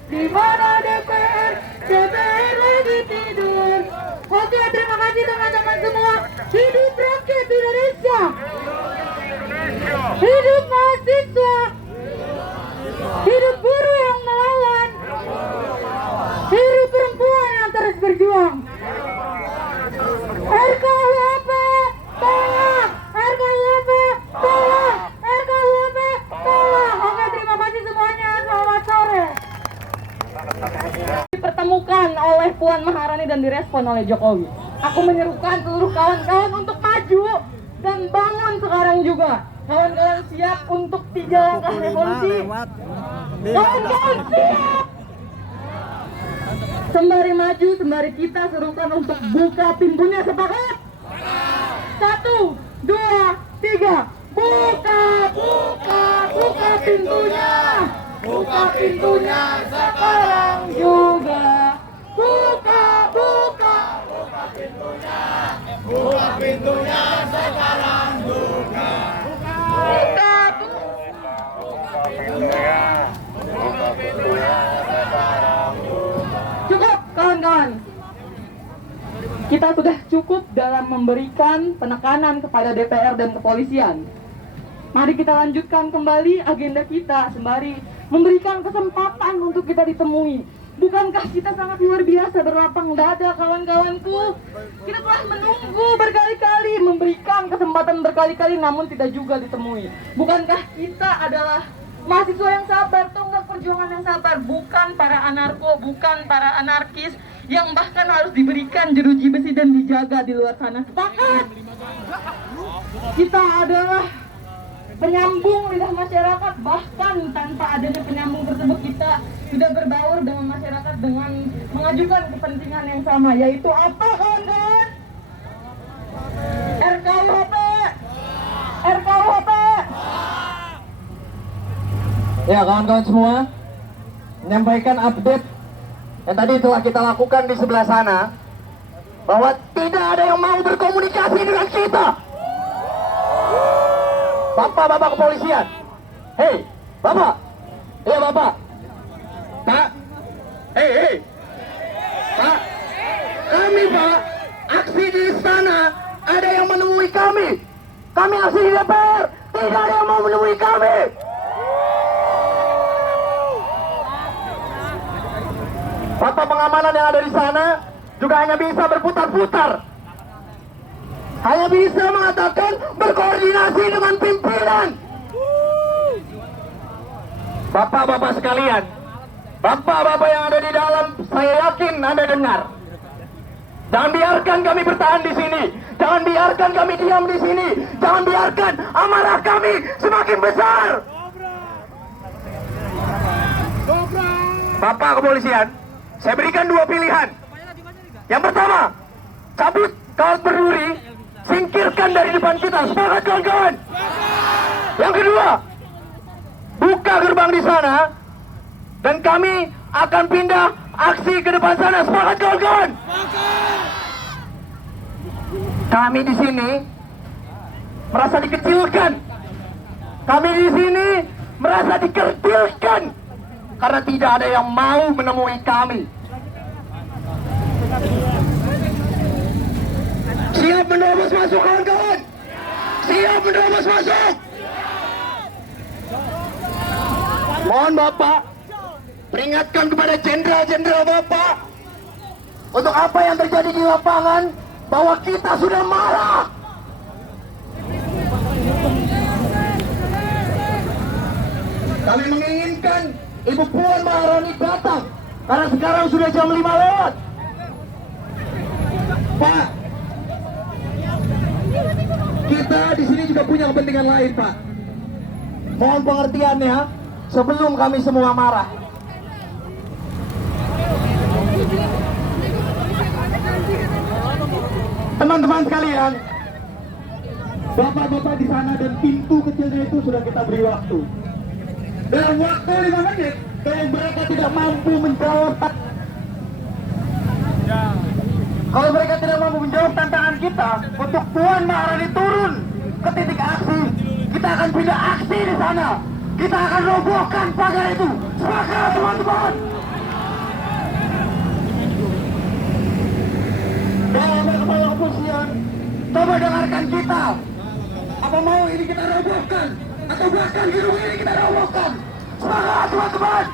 di mana DPR, DPR lagi tidur. Oke, terima kasih teman-teman semua. Hidup rakyat Indonesia. Hidup mahasiswa. Hidup buruh yang melawan. Hidup perempuan yang terus berjuang. RKUHP tolong. RKUHP tolong. RKUHP tolong. Oke, terima kasih semuanya. Selamat sore. Dipertemukan oleh Puan Maharani dan direspon oleh Jokowi. Aku menyerukan seluruh kawan-kawan untuk maju dan bangun sekarang juga. Kawan-kawan siap untuk 3 langkah revolusi? Kawan-kawan siap! Sembari maju, sembari kita serukan untuk buka pintunya, sepakat? 1, 2, 3. Buka, buka, buka pintunya. Buka pintunya sekarang juga. Buka, buka, buka pintunya. Buka pintunya sekarang juga. Buka, buka pintunya. Buka pintunya sekarang juga. Cukup kawan-kawan. Kita sudah cukup dalam memberikan penekanan kepada DPR dan kepolisian. Mari kita lanjutkan kembali agenda kita sembari memberikan kesempatan untuk kita ditemui. Bukankah kita sangat luar biasa berlapang dada kawan-kawanku? Kita telah menunggu berkali-kali, memberikan kesempatan berkali-kali namun tidak juga ditemui. Bukankah kita adalah mahasiswa yang sabar, tonggak perjuangan yang sabar, bukan para anarko, bukan para anarkis yang bahkan harus diberikan jeruji besi dan dijaga di luar sana. Sepakat? Kita adalah penyambung lidah masyarakat, bahkan tanpa adanya penyambung tersebut kita sudah berbaur dengan masyarakat dengan mengajukan kepentingan yang sama, yaitu apa kawan-kawan? RKUHP! RKUHP! Ya kawan-kawan semua, menyampaikan update yang tadi telah kita lakukan di sebelah sana, bahwa tidak ada yang mau berkomunikasi dengan kita. Bapak-bapak kepolisian, hei, bapak, iya bapak, pak, hei, pak, kami pak, aksi di sana, ada yang menemui kami aksi di DPR, tidak ada yang mau menemui kami. Bapak pengamanan yang ada di sana juga hanya bisa berputar-putar. Hanya bisa mengatakan berkoordinasi dengan pimpinan. Bapak-bapak sekalian, bapak-bapak yang ada di dalam, saya yakin Anda dengar. Jangan biarkan kami bertahan di sini. Jangan biarkan kami diam di sini. Jangan biarkan amarah kami semakin besar. Bapak kepolisian, saya berikan 2 pilihan. Yang pertama, cabut kawat berduri, singkirkan dari depan kita. Sepakat kawan-kawan? Yang kedua, buka gerbang di sana dan kami akan pindah aksi ke depan sana. Sepakat kawan-kawan? Kami di sini merasa dikecilkan. Kami di sini merasa dikerdilkan karena tidak ada yang mau menemui kami. Siap menerobos masuk kawan-kawan? Siap menerobos masuk? Mohon Bapak peringatkan kepada jenderal-jenderal Bapak untuk apa yang terjadi di lapangan, bahwa kita sudah marah. Kami menginginkan Ibu Puan Maharani datang karena sekarang sudah jam 5 lewat. Pak, kita di sini juga punya kepentingan lain, Pak. Mohon pengertiannya sebelum kami semua marah. Teman-teman sekalian, bapak-bapak di sana dan pintu kecilnya itu sudah kita beri waktu. Dalam waktu 5 menit, kalau mereka tidak mampu menjawab, kalau mereka tidak mampu menjawab tantangan kita untuk Puan Maharani turun ke titik aksi, kita akan pindah aksi di sana. Kita akan robohkan pagar itu. Sepakat teman-teman. Bapak kepala kepolisian, coba dengarkan kita. Apa mau ini kita robohkan? Atau bahkan gedung ini kita robohkan? Semangat teman-teman.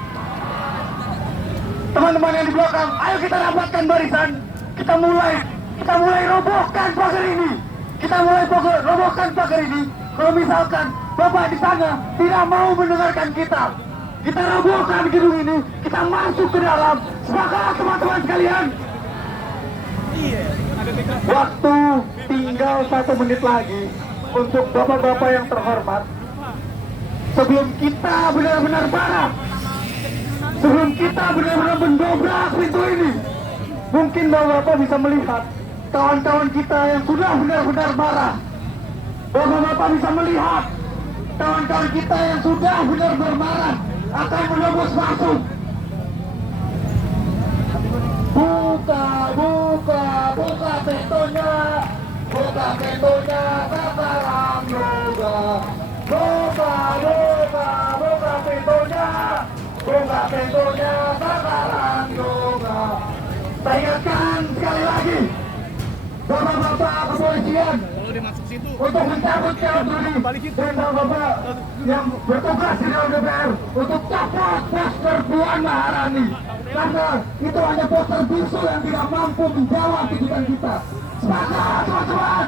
Teman-teman yang di belakang, ayo kita rapatkan barisan. Kita mulai robohkan pagar ini. Kita mulai robohkan pagar ini. Kalau misalkan Bapak di sana tidak mau mendengarkan kita robohkan gedung ini. Kita masuk ke dalam. Semangat teman-teman sekalian. Waktu tinggal 1 menit lagi. untuk bapak-bapak yang terhormat, sebelum kita benar-benar marah, sebelum kita benar-benar mendobrak pintu ini, mungkin bapak-bapak bisa melihat kawan-kawan kita yang sudah benar-benar marah. Bapak-bapak bisa melihat kawan-kawan kita yang sudah benar-benar marah akan menembus masuk. Buka, buka, buka pintunya, buka pintunya sekarang juga. Buka, buka, buka pintunya, buka pintunya sekarang juga. Saya ingatkan sekali lagi, bapak-bapak kepolisian untuk mencabut Chaos Budi dan bapak-bapak yang bertugas di dalam DPR untuk copot poster Puan Maharani, karena itu hanya poster bisu yang tidak mampu menjawab tuntutan kita. Semangat teman-teman!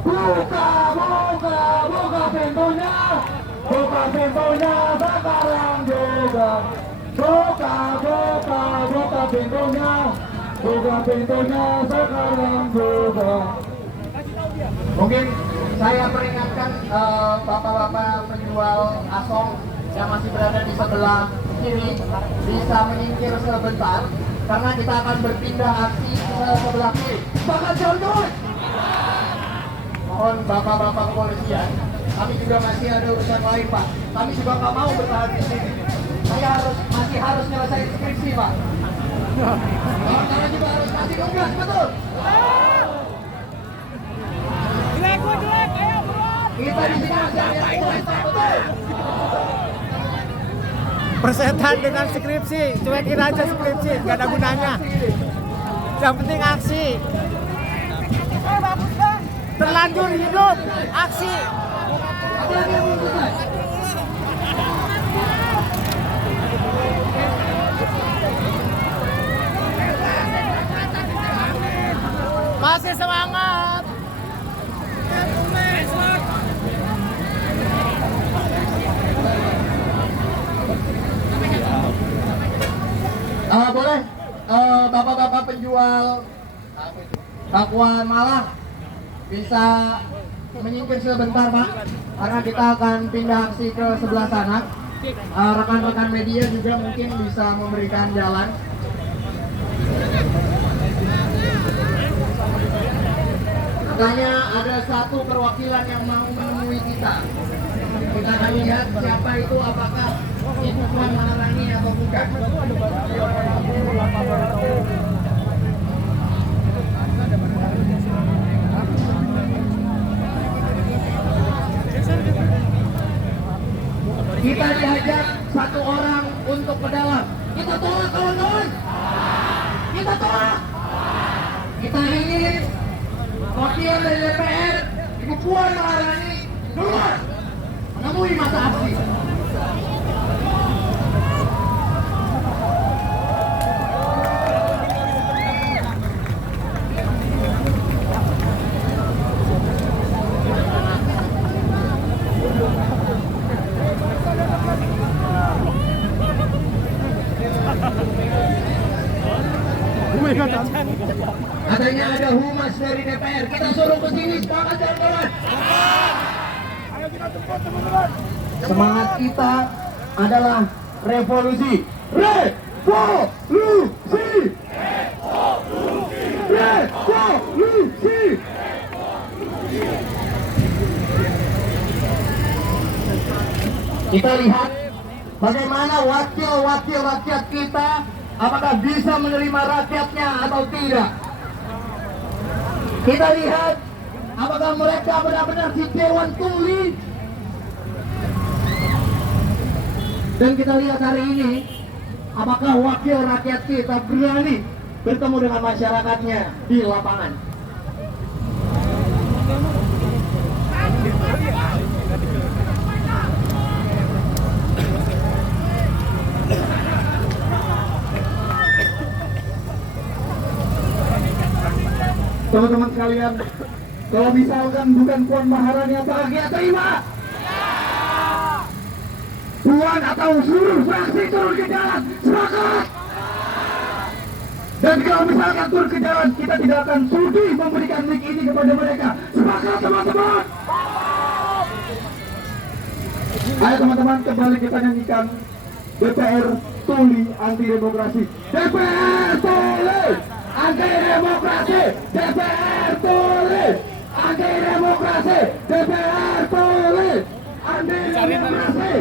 Buka, buka, buka pintunya, buka pintunya sekarang juga. Buka, buka, buka pintunya, buka pintunya sekarang juga. Mungkin saya peringatkan bapak-bapak penjual asong yang masih berada di sebelah kiri bisa menyingkir sebentar karena kita akan berpindah aksi ke sebelah kiri. Semangat jalan-jalan! Mohon bapak-bapak kepolisian, kami juga masih ada urusan lain, Pak. Kami juga nggak mau bertahan di sini. Saya masih harus nyelesain skripsi, Pak. Kawan-kawan juga harus kasih tugas, betul? Kita di sini masih ada yang betul. Persetan dengan skripsi, cuekin aja skripsi, nggak ada gunanya. Yang penting aksi. Terlanjur hidup, aksi. Masih semangat. Boleh bapak-bapak penjual bakwan Malang bisa menyingkir sebentar, Pak, karena kita akan pindah aksi ke sebelah sana. Rekan-rekan media juga mungkin bisa memberikan jalan. Katanya ada satu perwakilan yang mau menemui kita. Kita akan lihat siapa itu, apakah itu Puan Maharani atau bukan. Kita diajak satu orang untuk ke dalam. Kita tolak, kawan-kawan. Kita tolak. Kita ingin wakil dari DPR, Ibu Puan Maharani keluar menemui masa aksi. Katanya ada humas dari DPR, kita suruh ke sini. Semangat kawan-kawan. Semangat kita adalah revolusi. Revolusi. Revolusi. Kita lihat bagaimana wakil-wakil rakyat kita, apakah bisa menerima rakyatnya atau tidak. Kita lihat apakah mereka benar-benar di Dewan Tuli. Dan kita lihat hari ini, apakah wakil rakyat kita berani bertemu dengan masyarakatnya di lapangan. Teman-teman sekalian, kalau misalkan bukan Puan Maharani, apakah kita terima? Puan atau seluruh fraksi turun ke jalan, semangat! Dan kalau misalkan turun ke jalan, kita tidak akan sudi memberikan mic ini kepada mereka. Sepakat teman-teman? Ayo teman-teman, kembali kita nyanyikan DPR Tuli Anti Demokrasi. DPR Tuli Anti Demokrasi. DPR Tuli Anti Demokrasi. DPR Tuli Anti Demokrasi.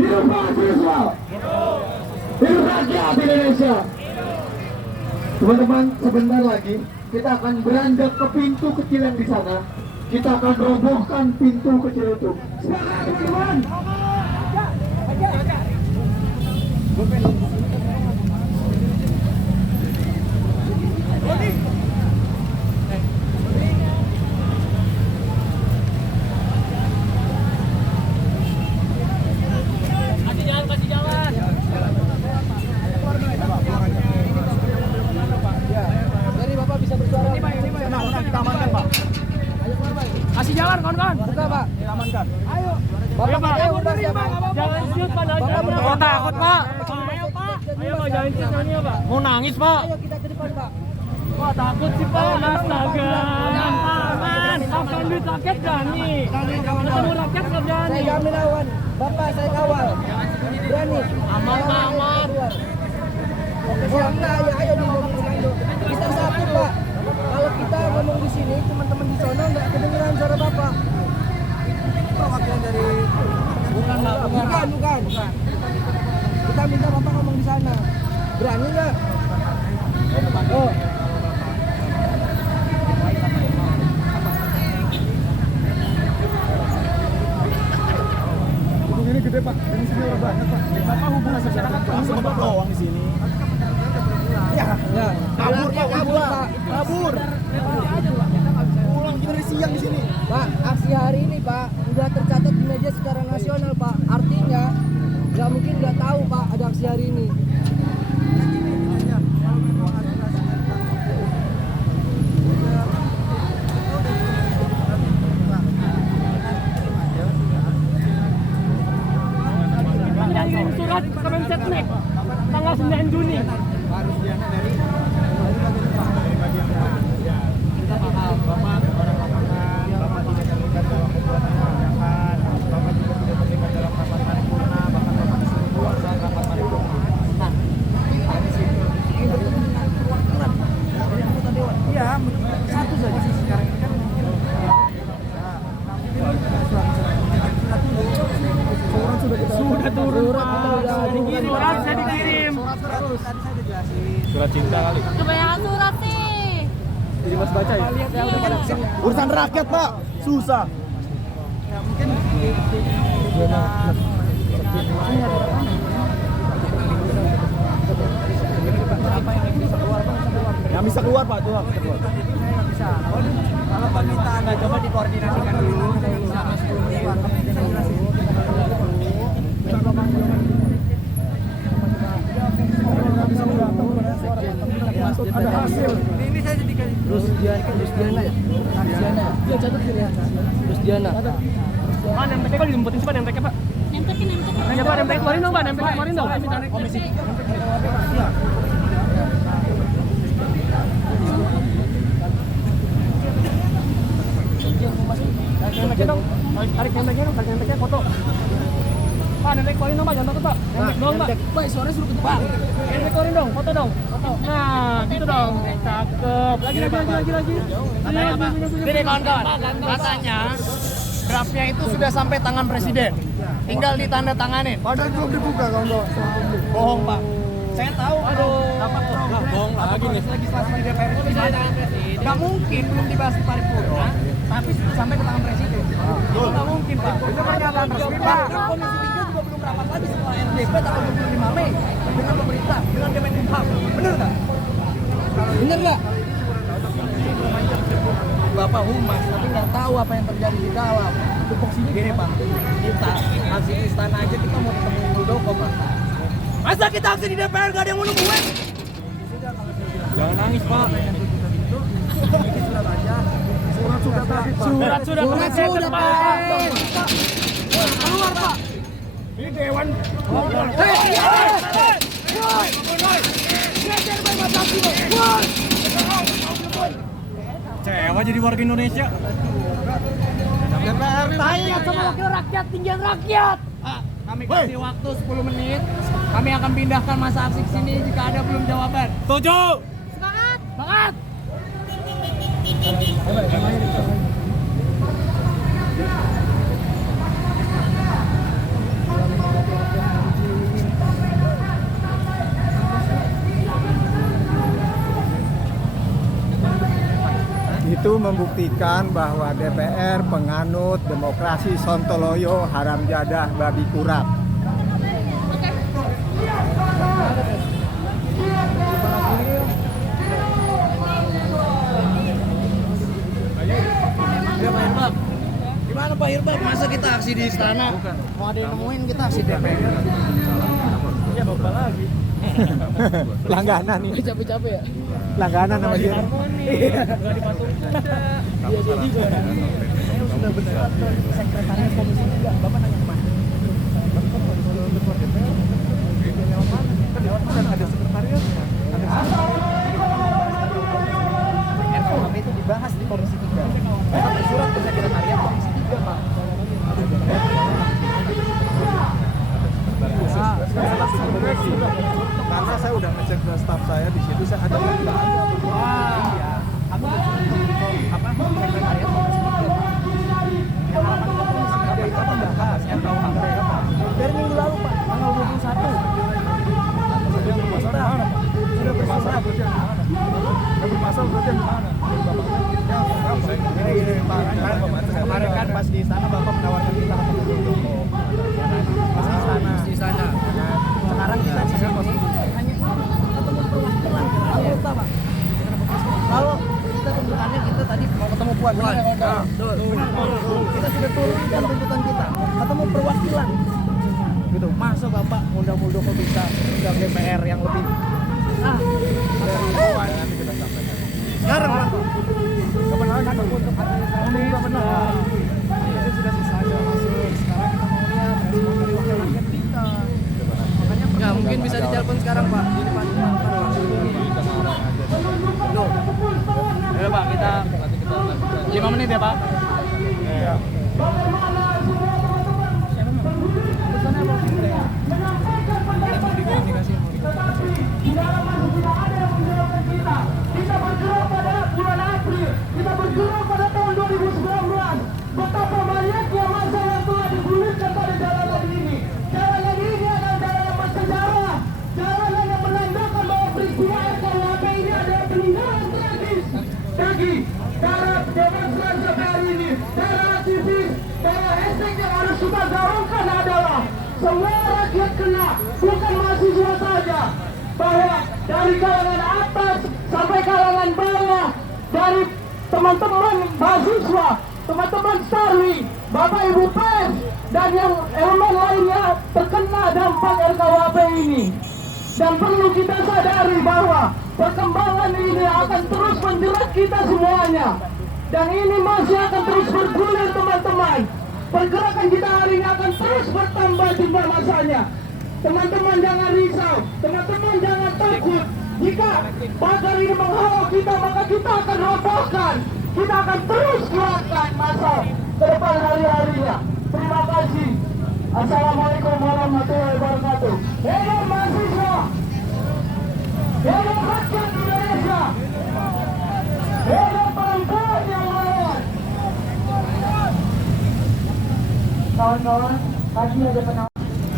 Hidup mahasiswa. Hidup rakyat Indonesia. Teman-teman, sebentar lagi kita akan beranjak ke pintu kecil yang di sana. Kita akan robohkan pintu kecil itu. Semangat teman-teman! Kasih jalan kawan-kawan. Buka Pak. Amankan. Ayo. Bapak udah siapa? Jangan shoot Pak. Oh, takut Pak. Ayo Pak. Ayo Pak, jangan shoot nanya Pak. Mau nangis Pak. Ayo kita ke depan Pak. Wah takut sih Pak. Astaga. Aman. Akan duit rakyat berani. Ketemu rakyat nggak berani. Saya jamin lawan. Bapak saya kawal. Berani. Aman Pak, aman. Oke siap. Ayo di komando. Kita satu Pak. Kalau kita ngomong di sini, teman-teman di sana nggak kedengeran suara Bapak. Perwakilan dari bukan. Kita minta Bapak ngomong di sana. Berani nggak? Oh. Gedung ini gede Pak, dari sini orang banyak Pak. Bapak hubungan masyarakat langsung Bapak doang di sini. Ya. Kabur. Pulang kita dari siang di sini. Pak, aksi hari ini Pak udah tercatat di media secara nasional Pak. Artinya nggak mungkin nggak tahu Pak ada aksi hari ini. Surat Kemensetnek tanggal 9 Juni. Sudah turun surat saya dikirim. Surat cinta kali. Kebanyakan surat sih. Jadi Mas baca ya? Urusan rakyat Pak, susah. Yang bisa keluar Pak, tuh keluar. Kalau permintaan coba dikoordinasikan dulu. Ada hasil. Ini saya jadikan Terus Diana ya? Dia catat sini ya. Terus Diana. Pak, nempelnya kok dijemputin sih Pak, nempelnya Pak? Nempekin. Ya Pak, nempelnya keluarin dong Pak, nempelnya keluarin dong. Komisi. Nempelnya dong, tarik nempelnya foto. Pak, nempelnya keluarin dong Pak, jangan takut Pak. Nempel dong Pak. Pak, suaranya suruh ke Pak. Nempelnya keluarin dong, foto dong. Nah, gitu dong. Cakep. Lagi. Gini kawan-kawan, katanya draftnya itu sudah sampai tangan presiden, tinggal ditandatanganin. Padahal belum dibuka kawan-kawan. Bohong Pak. Saya tahu Bohong lagi nih. legislasi di DPR itu bisa tangan presiden. Nggak mungkin belum dibahas di paripurna, tapi sudah sampai ke tangan presiden. Itu nggak mungkin Pak. Itu pernyataan resmi Pak. Komisi 3 juga belum rapat lagi setelah RDP tanggal 25 Mei dengan pemerintah, dengan Kemenkumham. Bener nggak? Bener nggak? Bapak Humas, tapi nggak tahu apa yang terjadi di dalam. Tupoksinya gini Pak, kita aksi di istana aja kita mau ketemu Muldoko Pak. Masa kita aksi di DPR nggak ada yang mau nungguin? Jangan nangis Pak. Surat sudah Pak. Keluar Pak. Ini Dewan. Cewek jadi warga Indonesia. DPR rakyat sama wakil rakyat, tinggian rakyat. Kami kasih waktu 10 menit. Kami akan pindahkan masa aksi ke sini jika ada belum jawaban. Setuju. Semangat! Semangat! Itu membuktikan bahwa DPR penganut demokrasi sontoloyo, haram jadah, babi kurap. Gimana Pak Irbak? Masa kita aksi di istana? Mau ada yang nemuin kita aksi DPR? Ya bapak lagi. Langganan nih. Capek-capek ya? Langganan sama dia. Enggak dipatuhin. Iya jadi juga. Saya sudah benar. Sekretaris Komisi 3. Bapak nanya kemana? Lewat mana ada sekretariatnya? RKUHP itu dibahas di Komisi 3. Ada surat ke sekretariat Komisi 3, Pak. Karena saya udah ngecek ke staff saya di situ, saya ada lembaga. Iya. Aku sekretariat Komisi 3, Pak. Yang halaman Komisi 3 itu membahas RKUHP. Dari minggu lalu, Pak, tanggal 21. Sudah bermasalah berarti yang mana? Yang bermasalah berarti yang mana? Ini Pak, kemarin kan pas di istana Bapak menawarkan kita ketemu dulu. Di sana. Sekarang kita di sini hanya ketemu perwakilan anggota, Pak. Kalau kita tuntutannya kita tadi mau ketemu puan. Betul. Kita sudah turunkan tuntutan kita. Ketemu perwakilan. Gitu. Masa Bapak Muldoko bisa undang DPR yang lebih dari bawah nanti kita sampaikan. Sekarang Pak. Kebenaran kan untuk Enggak benar. Itu sudah sisa aja masuk. Sekarang kita mau lihat respon dari wakil rakyat kita. Makanya nggak mungkin bisa ditelepon sekarang Pak. Ini Pak. Loh. Ya Pak, kita 5 menit ya Pak. Iya. Kita bergerak pada bulan April, kita bergerak pada tahun 2019. Betapa banyaknya masa yang telah digulirkan pada jalanan ini. Jalanan ini adalah jalanan bersejarah, jalanan yang menandakan bahwa peristiwa RKUHP ini adalah peninggalan tragis bagi para demonstran hari ini, para aktivis, para hashtag yang harus kita gaungkan adalah semua rakyat kena, bukan mahasiswa saja. Bahwa dari kalangan atas sampai kalangan bawah, dari teman-teman mahasiswa, teman-teman Starling, Bapak Ibu pers, dan yang elemen lainnya terkena dampak RKUHP ini. Dan perlu kita sadari bahwa perkembangan ini akan terus menjerat kita semuanya. Dan ini masih akan terus bergulir teman-teman. Pergerakan kita hari ini akan terus bertambah jumlah masanya. Teman-teman jangan risau, teman-teman jangan takut. Jika pagar ini menghalau kita, maka kita akan robohkan. Kita akan terus kuatkan masa ke depan hari-harinya. Terima kasih. Assalamualaikum warahmatullahi wabarakatuh. Hidup mahasiswa, hidup rakyat Indonesia, hidup perempuan yang melawan. Kawan-kawan, tadi ada penawaran.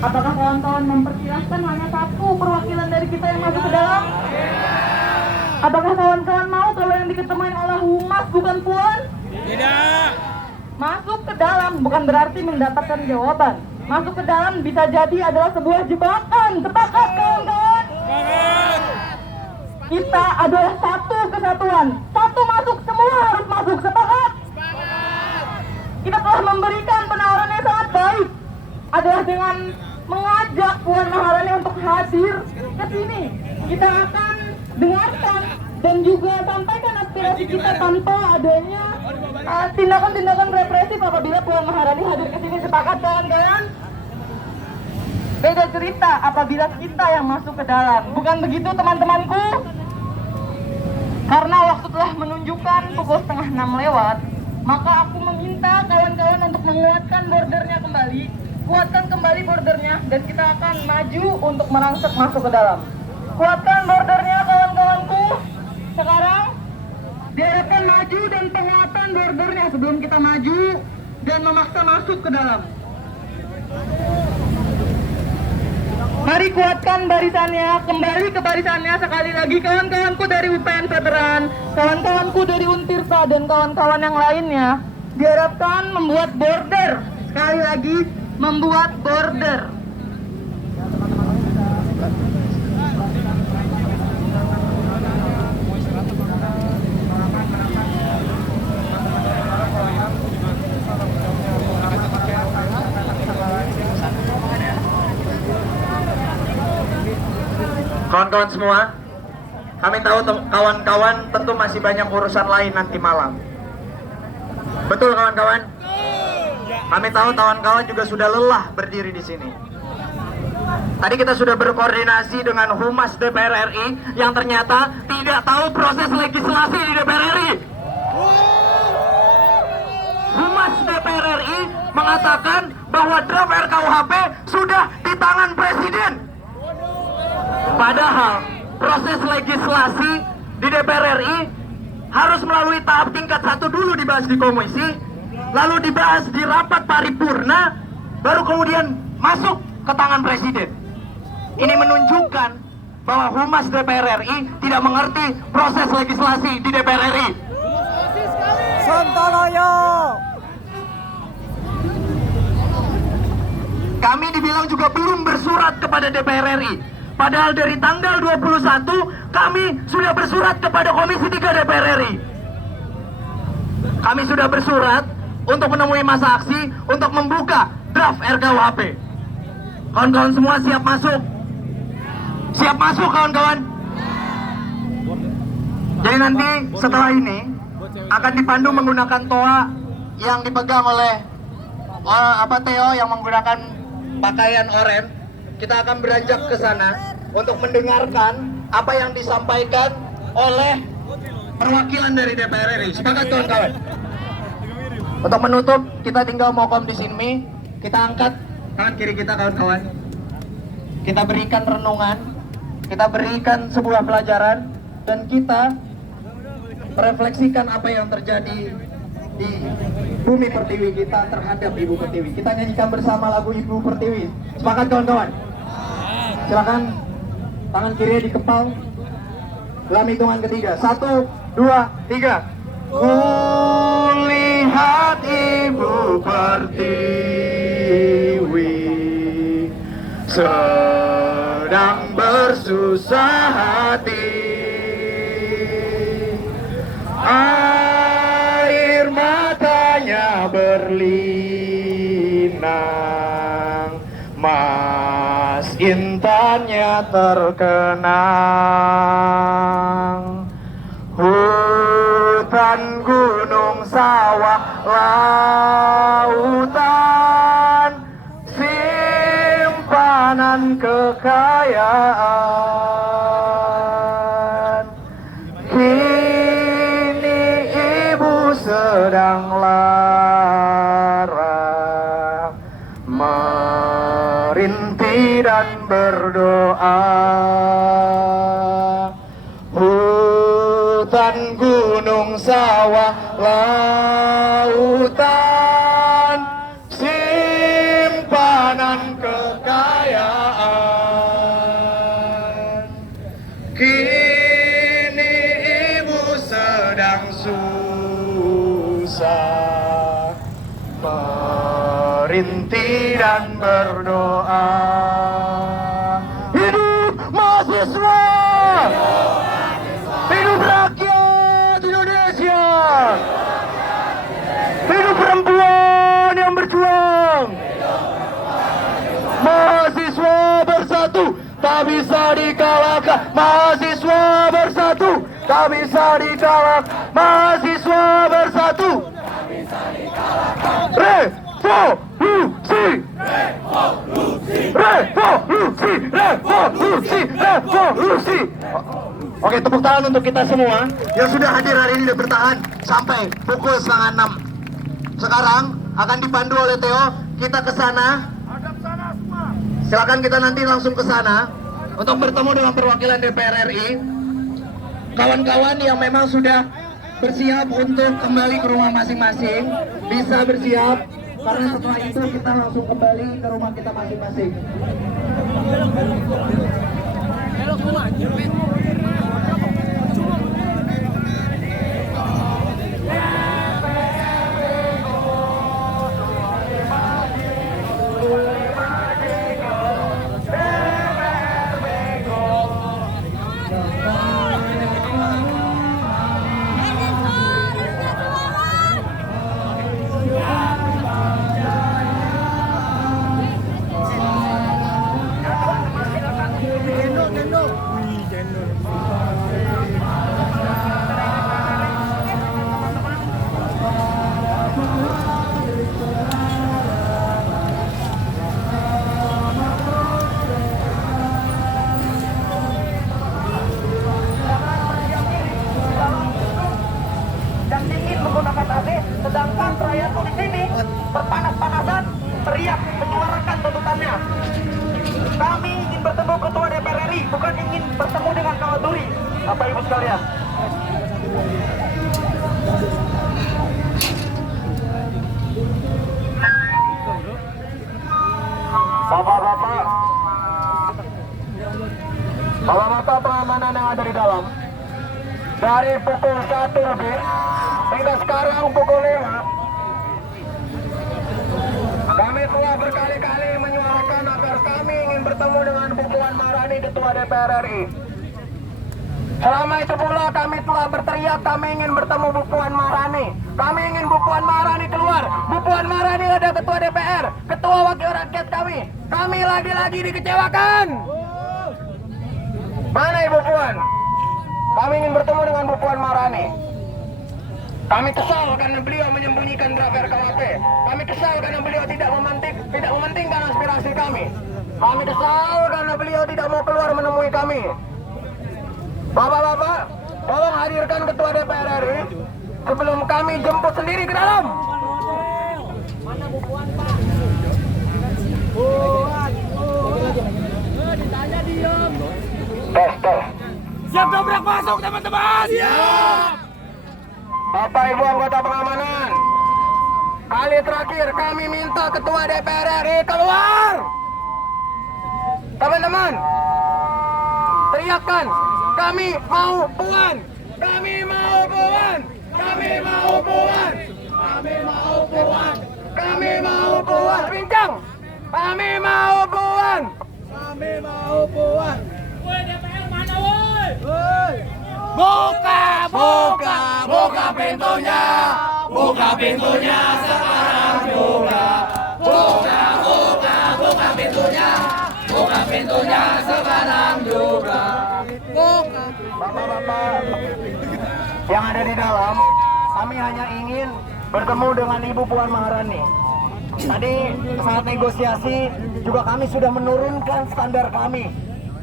Apakah kawan-kawan memperkirakan hanya satu perwakilan dari kita yang masuk ke dalam? Apakah kawan-kawan mau kalau yang diketemuin oleh humas bukan puan? Tidak. Masuk ke dalam bukan berarti mendapatkan jawaban. Masuk ke dalam bisa jadi adalah sebuah jebakan. Sepakat kawan-kawan? Kita adalah satu kesatuan. Satu masuk, semua harus masuk. Sepakat? Kita telah memberikan penawaran yang sangat baik. Adalah dengan mengajak Puan Maharani untuk hadir ke sini. Kita akan dengarkan dan juga sampaikan aspirasi kita tanpa adanya tindakan-tindakan represif apabila Puan Maharani hadir ke sini. Sepakat kawan-kawan? Beda cerita apabila kita yang masuk ke dalam. Bukan begitu teman-temanku? Karena waktu telah menunjukkan pukul 5:30 lewat, maka aku meminta kawan-kawan untuk menguatkan bordernya kembali. Kuatkan kembali bordernya dan kita akan maju untuk merangsek masuk ke dalam. Kuatkan bordernya kawan-kawanku. Sekarang diharapkan maju dan penguatan bordernya sebelum kita maju dan memaksa masuk ke dalam. Mari kuatkan barisannya, kembali ke barisannya sekali lagi kawan-kawanku dari UPN Veteran, kawan-kawanku dari Untirta dan kawan-kawan yang lainnya. Diharapkan membuat border, sekali lagi membuat border. Kawan-kawan semua, kami tahu kawan-kawan tentu masih banyak urusan lain nanti malam. Betul kawan-kawan? Kami tahu kawan-kawan juga sudah lelah berdiri di sini. Tadi kita sudah berkoordinasi dengan Humas DPR RI yang ternyata tidak tahu proses legislasi di DPR RI. Humas DPR RI mengatakan bahwa draft RKUHP sudah di tangan Presiden. Padahal proses legislasi di DPR RI harus melalui tahap tingkat 1 dulu dibahas di komisi, lalu dibahas di rapat paripurna, baru kemudian masuk ke tangan Presiden. Ini menunjukkan bahwa Humas DPR RI tidak mengerti proses legislasi di DPR RI. Sontoloyo. Kami dibilang juga belum bersurat kepada DPR RI. Padahal dari tanggal 21 kami sudah bersurat kepada Komisi 3 DPR RI. Kami sudah bersurat untuk menemui masa aksi untuk membuka draft RKUHP. Kawan-kawan semua siap masuk? Siap masuk kawan-kawan? Jadi nanti setelah ini akan dipandu menggunakan toa yang dipegang oleh Theo yang menggunakan pakaian oranye. Kita akan beranjak ke sana untuk mendengarkan apa yang disampaikan oleh perwakilan dari DPR RI. Sepakat kawan-kawan? Untuk menutup, kita tinggal mokom di sini. Kita angkat tangan kiri kita kawan-kawan. Kita berikan renungan, kita berikan sebuah pelajaran, dan kita merefleksikan apa yang terjadi di bumi pertiwi kita terhadap Ibu Pertiwi. Kita nyanyikan bersama lagu Ibu Pertiwi. Sepakat kawan-kawan? Silakan tangan kiri dikepal dalam hitungan ketiga. 1, 2, 3. Kulihat Ibu Pertiwi sedang bersusah hati, air matanya berlinang, Mas intannya terkenang. Hutan, gunung, sawah, lautan, simpanan kekayaan. Kini Ibu sedang lara, merintih dan berdoa. Hutan, gunung, sawah, lautan, simpanan kekayaan. Kini Ibu sedang susah, merintih dan berdoa. Hidup mahasiswa! Hidup rakyat Indonesia! Hidup perempuan yang berjuang! Mahasiswa bersatu, tak bisa dikalahkan. Mahasiswa bersatu, tak bisa dikalahkan. Mahasiswa bersatu, tak bisa dikalahkan. Revolusi! Revolusi! Revolusi, revolusi, revolusi. Oke, tepuk tangan untuk kita semua yang sudah hadir hari ini dan bertahan sampai pukul 5:30. Sekarang akan dipandu oleh Theo. Kita ke sana. Silakan kita nanti langsung ke sana untuk bertemu dengan perwakilan DPR RI. Kawan-kawan yang memang sudah bersiap untuk kembali ke rumah masing-masing bisa bersiap, karena setelah itu kita langsung kembali ke rumah kita masing-masing. Dan ingin menggunakan AC, sedangkan rakyat di sini berpanas-panasan teriak menyuarakan tuntutannya. Kami ingin bertemu ketua DPR RI, bukan ingin bertemu dengan kawan duri. Bapak Ibu sekalian. Bapak-bapak, bapak-bapak pengamanan yang ada di dalam, dari pukul 1 lebih hingga sekarang pukul 5, kami telah berkali-kali menyuarakan agar kami ingin bertemu dengan Bu Puan Maharani, Ketua DPR RI. Selama itu pula kami telah berteriak kami ingin bertemu Bu Puan Maharani. Kami ingin Bu Puan Maharani keluar. Bu Puan Maharani ada Ketua DPR, Ketua Wakil Rakyat kami. Kami lagi-lagi dikecewakan. Mana Ibu Puan? Kami ingin bertemu dengan Bu Puan Maharani. Kami kesal karena beliau menyembunyikan draft RKUHP. Kami kesal karena beliau tidak mementingkan aspirasi kami. Kami kesal karena beliau tidak mau keluar menemui kami. Bapak-bapak, tolong hadirkan Ketua DPR RI sebelum kami jemput sendiri ke dalam. Mana Bu Puan, Pak? Ditanya diem. Tes. Siap dobrak masuk teman-teman. Siap. Bapak Ibu anggota pengamanan, kali terakhir kami minta Ketua DPR RI keluar. Teman-teman, teriakan, kami mau Puan, kami mau Puan, kami mau Puan, kami mau Puan, kami mau Puan. Bincang, kami mau Puan, kami mau Puan. Woi DPR mana woi? Buka pintunya, buka pintunya sekarang juga. Buka pintunya sekarang juga. Bapak-bapak yang ada di dalam, kami hanya ingin bertemu dengan Ibu Puan Maharani. Tadi saat negosiasi juga kami sudah menurunkan standar kami.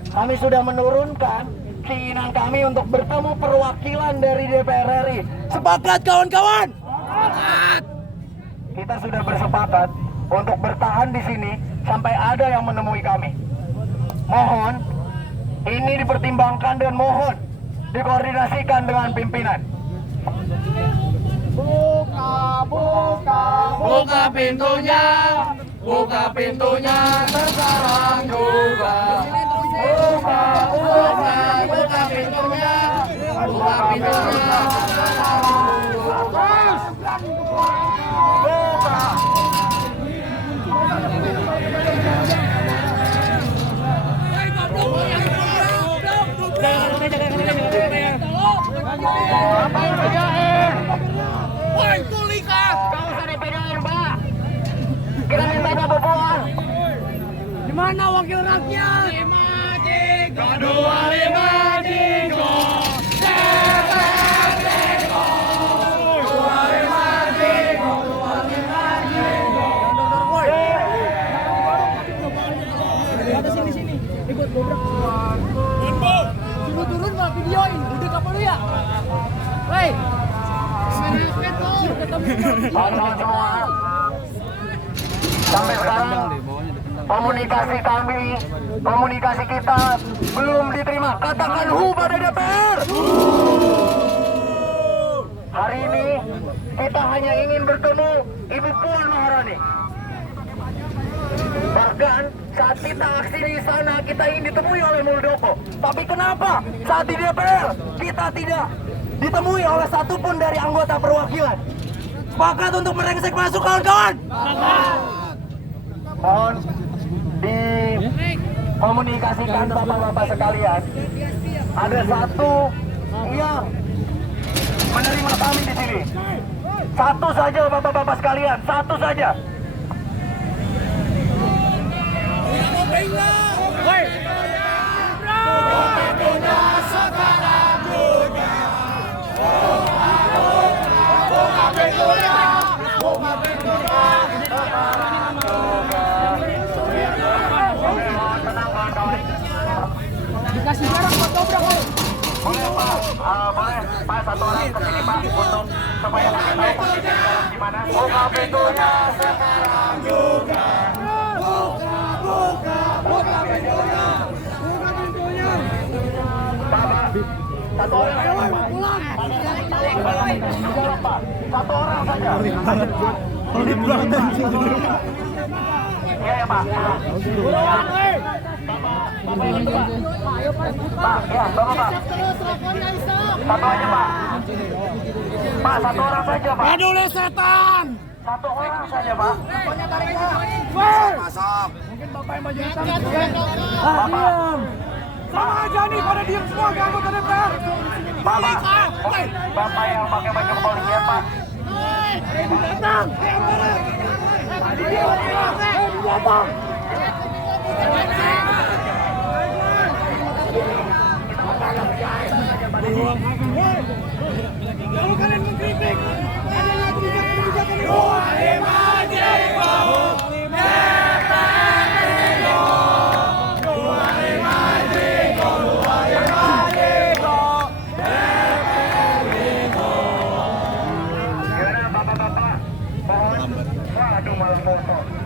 Kami sudah menurunkan keinginan kami untuk bertemu perwakilan dari DPR RI. Sepakat kawan-kawan? Sepakat. Kita sudah bersepakat untuk bertahan di sini sampai ada yang menemui kami. Mohon ini dipertimbangkan dan mohon dikoordinasikan dengan pimpinan. Buka pintunya sekarang juga. Buka pintunya Woi Tulika. Gak usah dipegangin, Pak. Kita mintanya Bu Puan. Di mana wakil rakyat? 5 Jinggo. Kawan-kawan semua, sampai sekarang komunikasi kita belum diterima. Katakan hu pada DPR. Hari ini kita hanya ingin bertemu Ibu Puan Maharani. Bahkan saat kita aksi di sana kita ingin ditemui oleh Muldoko. Tapi kenapa saat di DPR kita tidak ditemui oleh satupun dari anggota perwakilan? Sepakat untuk merengsek masuk, kawan-kawan? Mohon dikomunikasikan bapak-bapak sekalian. Ada satu yang menerima kami di sini. Satu saja bapak-bapak sekalian, satu saja. Dikasih barang buat dobrak. Boleh Pak satu orang kesini Pak untuk supaya kita tahu kondisi gimana. Buka pintunya sekarang juga. Buka pintunya. Bapak, satu orang Pak. Satu orang saja. Ya Pak. Pak, ya, Bapak. Satu aja, Pak. Pak, satu orang saja, Pak. Peduli setan. Satu orang saja, Pak. Masuk. Mungkin Bapak yang baju hitam. Bapak. Sama aja nih pada diem semua ke anggota DPR. Bapak. Bapak yang pakai baju kepolisian, Pak. Datang. Datang. Kalau kalian mengkritik, ada yang kebijakan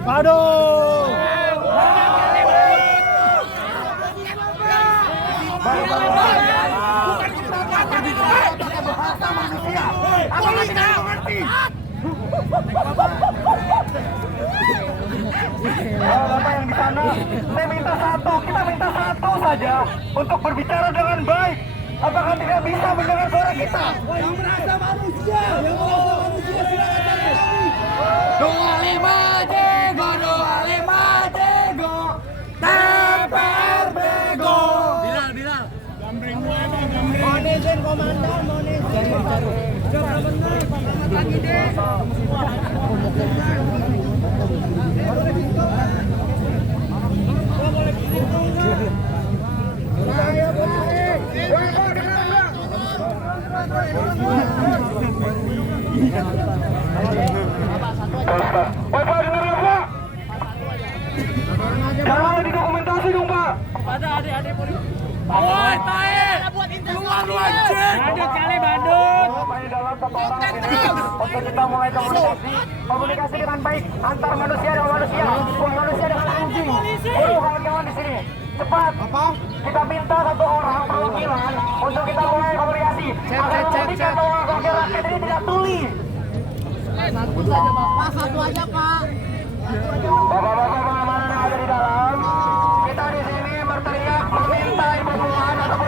Aduh. Bapak yang di sana, saya minta satu, kita minta satu saja untuk berbicara dengan baik. Apakah tidak bisa mendengar suara kita? Yang merasa manusia, silakan. 25 Jego, DPR bego. Bilal. Gambreng gue emang, gambreng. Monezen komandan, monezen. Coba bener, selamat pagi deh. Bapak dengar ya Pak? Jangan didokumentasi dong Pak. Ada adik-adik polisi. Woi, tae. Keluar lu anjing. Badut kali badut. Supaya dalam satu orang ini untuk kita mulai komunikasi dengan baik antar manusia dengan manusia, bukan manusia dengan anjing. Kawan-kawan di sini, cepat. Kita minta satu orang perwakilan untuk kita mulai komunikasi. Agar memastikan bahwa wakil rakyat ini tidak tuli. Satu saja Pak, satu aja Pak. Bapak-bapak pengamanan yang ada di dalam, kita di sini berteriak meminta Ibu Puan ataupun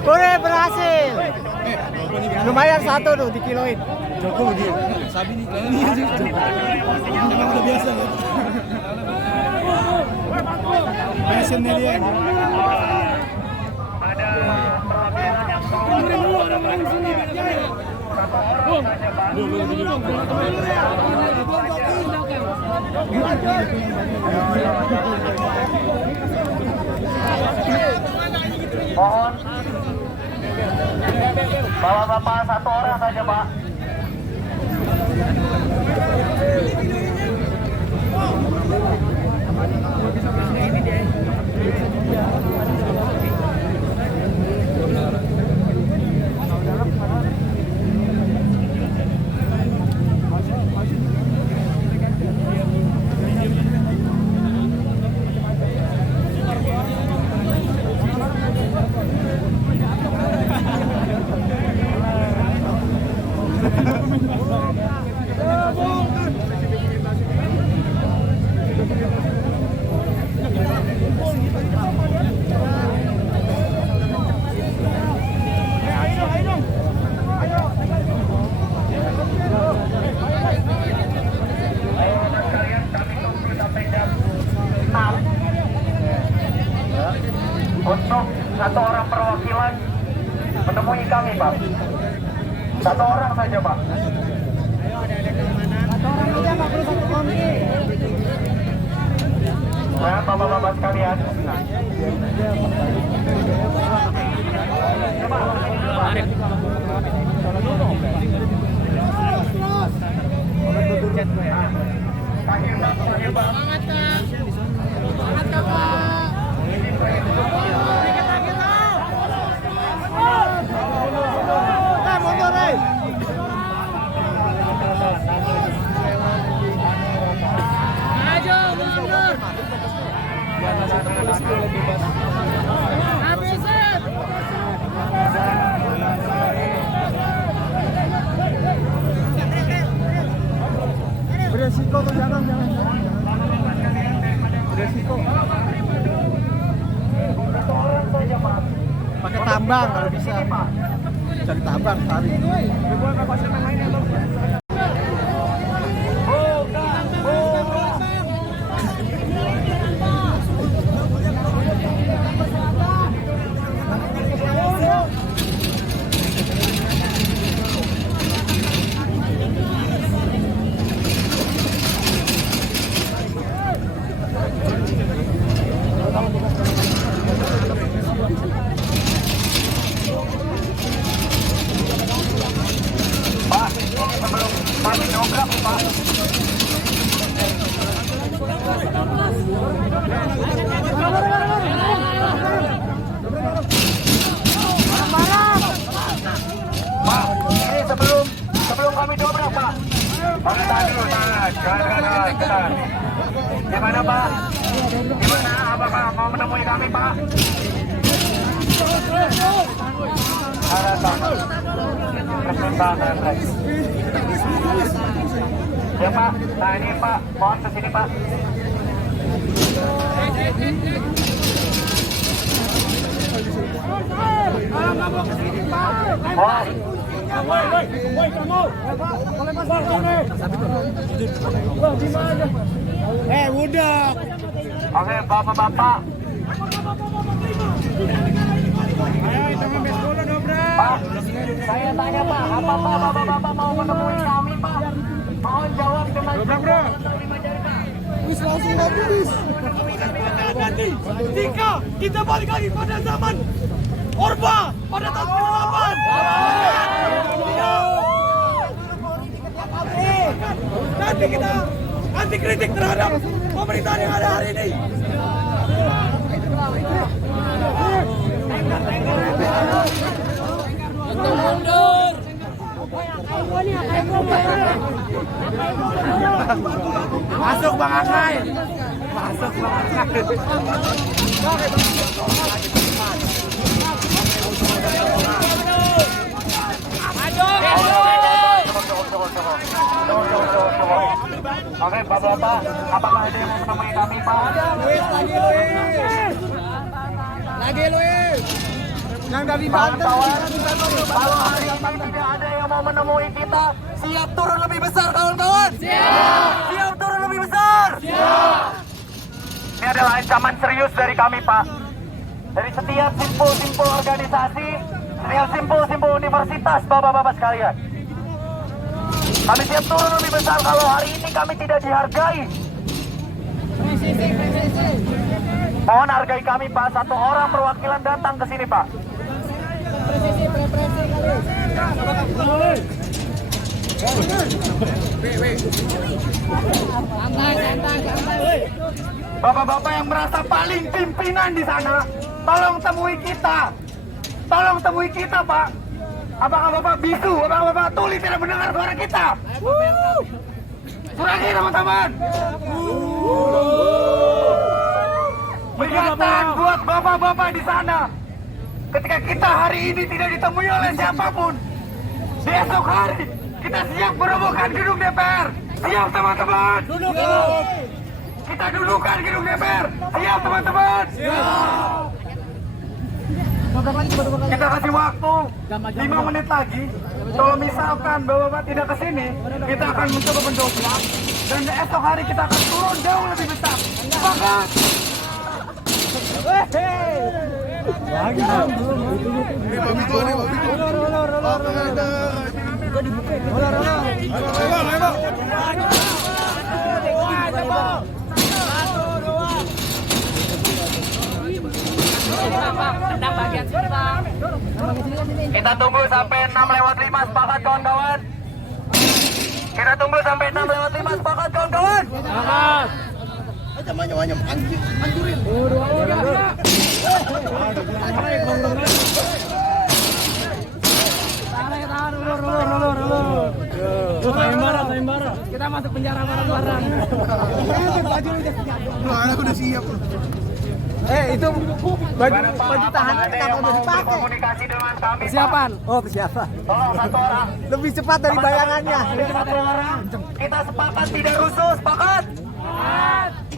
Boleh berhasil. Lumayan satu tuh dikiloin. Joko dia. Sabi ini emang udah biasa kan. Passionnya dia. Bapak-bapak satu orang saja, Pak. Untuk satu orang perwakilan menemui kami, Pak. Satu orang saja, Pak. Satu orang aja, nggak perlu satu kompi. Nah, bapak-bapak sekalian. Beresiko tuh, jangan. Beresiko. Pakai tambang kalau bisa. Cari tambang cari. Pak, ini sebelum kami dobrak, Pak. Pak, tahan dulu, tahan. Gimana, Pak? Gimana? Apakah mau menemui kami, Pak? Ada tangan. Permintaan, ya, Pak. Nah, ini, Pak. Mohon ke sini, Pak. Udah. Oke, bapak-bapak. Pak, saya tanya, Pak, apa bapak-bapak mau menemui kami, Pak? Mohon jawab dengan Langsung lagi, bis. Jika kita balik lagi pada zaman Orba pada tahun 98. Nanti kita anti kritik terhadap pemerintahan yang ada hari ini. Mundur. Masuk Bang Akai. Masuk Bang Akai. Oke, bapak-bapak, apakah ada yang mau menemui kami, Pak? Lagi, Luis. Yang dari Banten. Kalau hari ini tidak ada yang mau menemui kita, siap turun lebih besar, kawan-kawan? Siap turun lebih besar? Ini adalah ancaman serius dari kami, Pak. Dari setiap simpul-simpul organisasi, setiap simpul-simpul universitas, bapak-bapak sekalian. Kami siap turun lebih besar kalau hari ini kami tidak dihargai. Mohon hargai kami, Pak. Satu orang perwakilan datang ke sini, Pak. preferensi kali. Santai. Bapak-bapak yang merasa paling pimpinan di sana, tolong temui kita. Tolong temui kita, Pak. Apakah Bapak bisu? Apakah Bapak tuli tidak mendengar suara kita? Suara kita, teman-teman. Peringatan buat bapak-bapak di sana. Ketika kita hari ini tidak ditemui oleh siapapun, di esok hari kita siap merobohkan gedung DPR. Siap, teman-teman. Kita dudukkan gedung DPR. Siap, teman-teman. Kita kasih waktu 5 menit lagi. Kalau misalkan bapak-bapak tidak ke sini, kita akan mencoba mendobrak. Dan esok hari kita akan turun jauh lebih besar. Sepakat? Kita tunggu sampai 6:05, sepakat kawan-kawan. Kita tunggu sampai 6:05, sepakat kawan-kawan. Sayembara. Kita masuk penjara bareng-bareng. Aku udah siap. Itu baju tahanan kenapa udah dipakai? Komunikasi dengan kami. Persiapan. Oh, persiapan. Tolong satu orang. Lebih cepat dari bayangannya. Satu orang. Kita sepakat tidak rusuh, sepakat?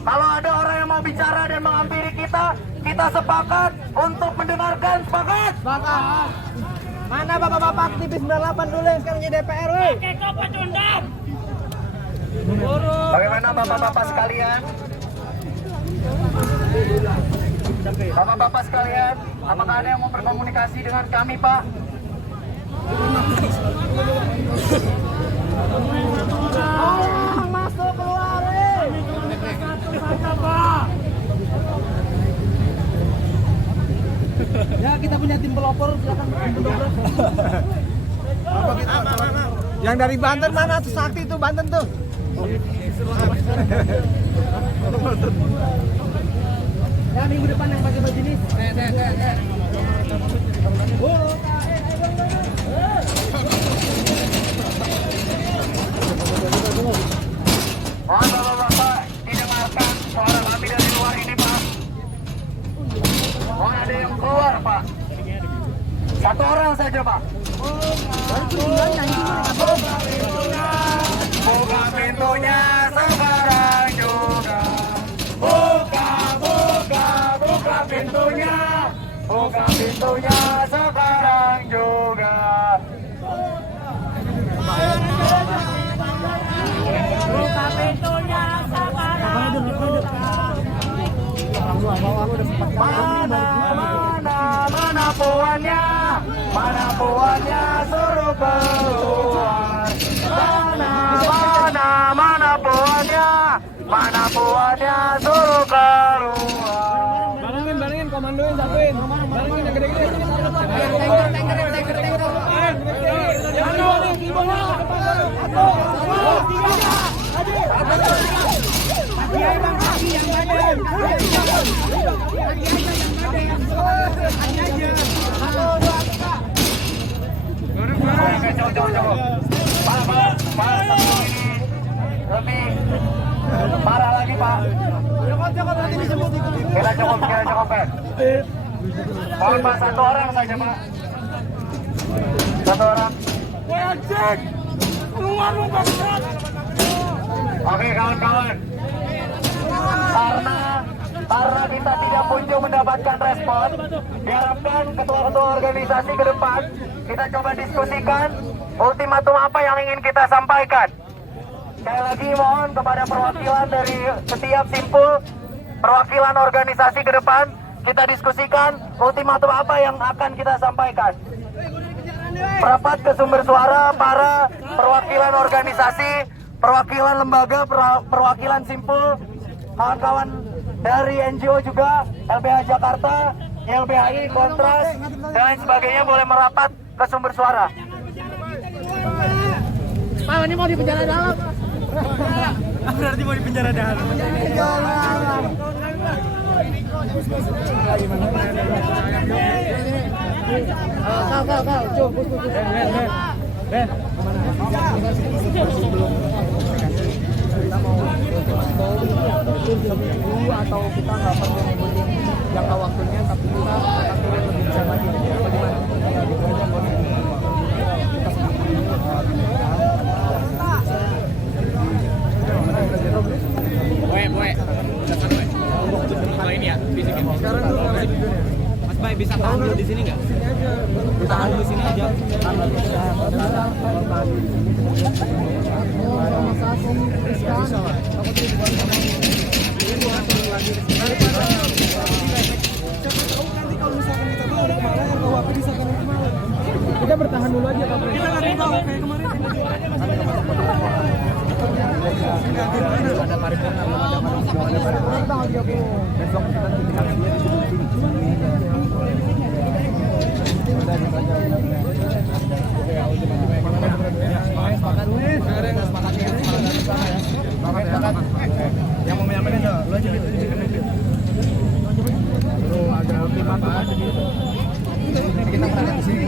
Kalau ada orang yang mau bicara dan menghampiri kita sepakat untuk mendengarkan, sepakat? Sepakat. Mana bapak-bapak aktivis 98 dulu yang sekarang jadi DPR, woi? Bagaimana bapak-bapak sekalian? Bapak-bapak sekalian, apakah ada yang mau berkomunikasi dengan kami, Pak? Masuk keluar, woi! Ya, kita punya tim pelopor, silakan mendobrak. Yang dari Banten mana? Sakti itu Banten tuh. Ya, minggu depan yang pakai baju ini. Mohon bapak-bapak didengarkan suara kami dari luar ini, Pak. Mohon ada yang keluar, Pak. Satu orang saja, Pak. Buka pintunya sekarang juga. Buka pintunya. Buka pintunya sekarang juga. Buka pintunya sekarang juga. Mana puannya? Mana puannya? Suruh keluar. Mana puannya? Mana puannya? Suruh keluar. Barengin, komandoin, satuin. Barengin yang gede-gede. Lebih parah lagi, Pak. Kita cukup, Pak. Mohon, Pak, satu orang saja, Pak. Satu orang. Oke, kawan-kawan. Karena kita tidak kunjung mendapatkan respon, diharapkan ketua-ketua organisasi ke depan kita coba diskusikan ultimatum apa yang ingin kita sampaikan. Sekali lagi mohon kepada perwakilan dari setiap simpul, perwakilan organisasi ke depan, kita diskusikan ultimatum apa yang akan kita sampaikan. Merapat ke sumber suara para perwakilan organisasi, perwakilan lembaga, perwakilan simpul, kawan-kawan dari NGO juga, LBH Jakarta, YLBHI, Kontras, dan lain sebagainya boleh merapat ke sumber suara. Pak, ini mau di penjara dalam. Berarti mau di penjara dalam. Kau, cukup. Ben. Kita mau dulu atau kita nggak perlu ngikutin jangka waktunya, tapi kita akan turun lebih besar lagi. Bagaimana? Kalau ini ya, bisikin. Mas Bay bisa tahan dulu di sini nggak? Tahan dulu di sini aja. Kita bertahan dulu aja Pak. Kita nggak tahu kayak kemarin. Ada paripurna, tanggal 30. Besok kita ketika dia di sini. Yang mau menyampaikan aja, lu aja gitu. Tuh ada ultimatum aja gitu. Kita berangkat di sini.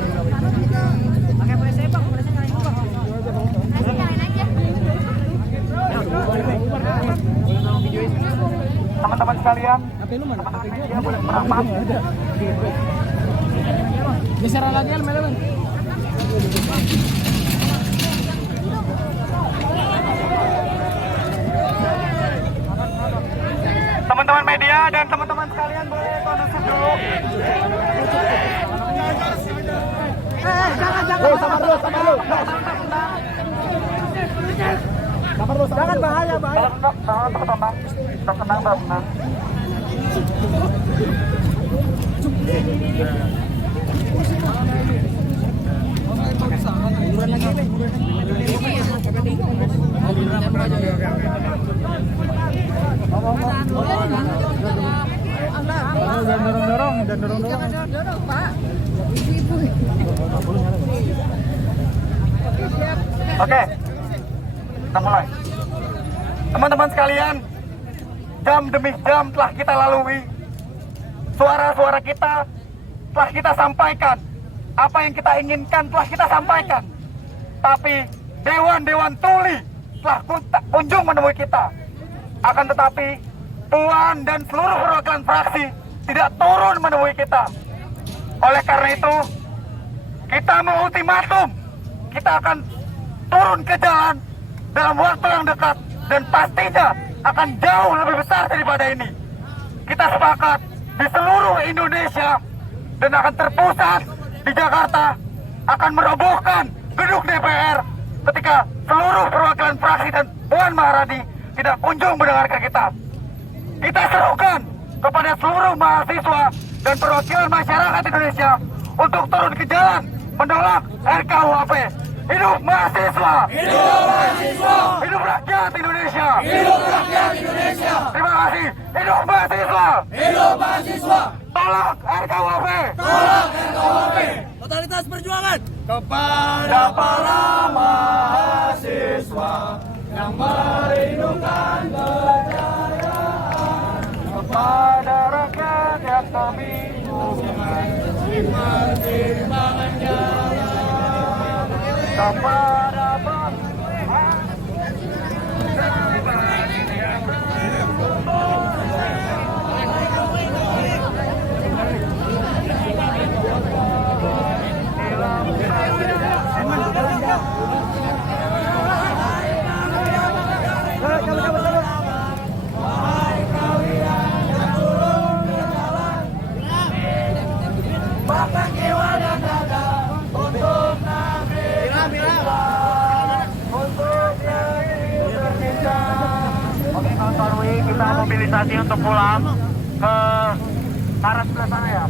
Pakai boleh sepak, boleh sekali Pak. Sekalian aja. Teman-teman sekalian, Dia boleh merapat. Geser lagi Mel. teman-teman media dan teman-teman sekalian boleh kondusif dulu. Jangan bahaya. Tenang. Dorong, Pak. Oke, kita mulai. Teman-teman sekalian, jam demi jam telah kita lalui. Suara-suara kita telah kita sampaikan. Apa yang kita inginkan telah kita sampaikan. Tapi dewan-dewan tuli telah kunjung menemui kita. Akan tetapi Tuan dan seluruh perwakilan fraksi tidak turun menemui kita. Oleh karena itu, kita mengultimatum. Kita akan turun ke jalan dalam waktu yang dekat dan pastinya akan jauh lebih besar daripada ini. Kita sepakat di seluruh Indonesia dan akan terpusat di Jakarta, akan merobohkan gedung DPR ketika seluruh perwakilan fraksi dan Puan Maharani tidak kunjung mendengarkan kita. Kita serukan kepada seluruh mahasiswa dan perwakilan masyarakat Indonesia untuk turun ke jalan menolak RKUHP. Hidup mahasiswa! Hidup mahasiswa! Hidup rakyat Indonesia! Hidup rakyat Indonesia! Terima kasih! Hidup mahasiswa! Hidup mahasiswa! Tolak RKUHP! Tolak RKUHP! Totalitas perjuangan Kepada para mahasiswa yang merindukan kejayaan, kepada rakyat yang kebingungan pertimbangan jalan, kepada kita mobilisasi untuk pulang ke arah sebelah sana ya.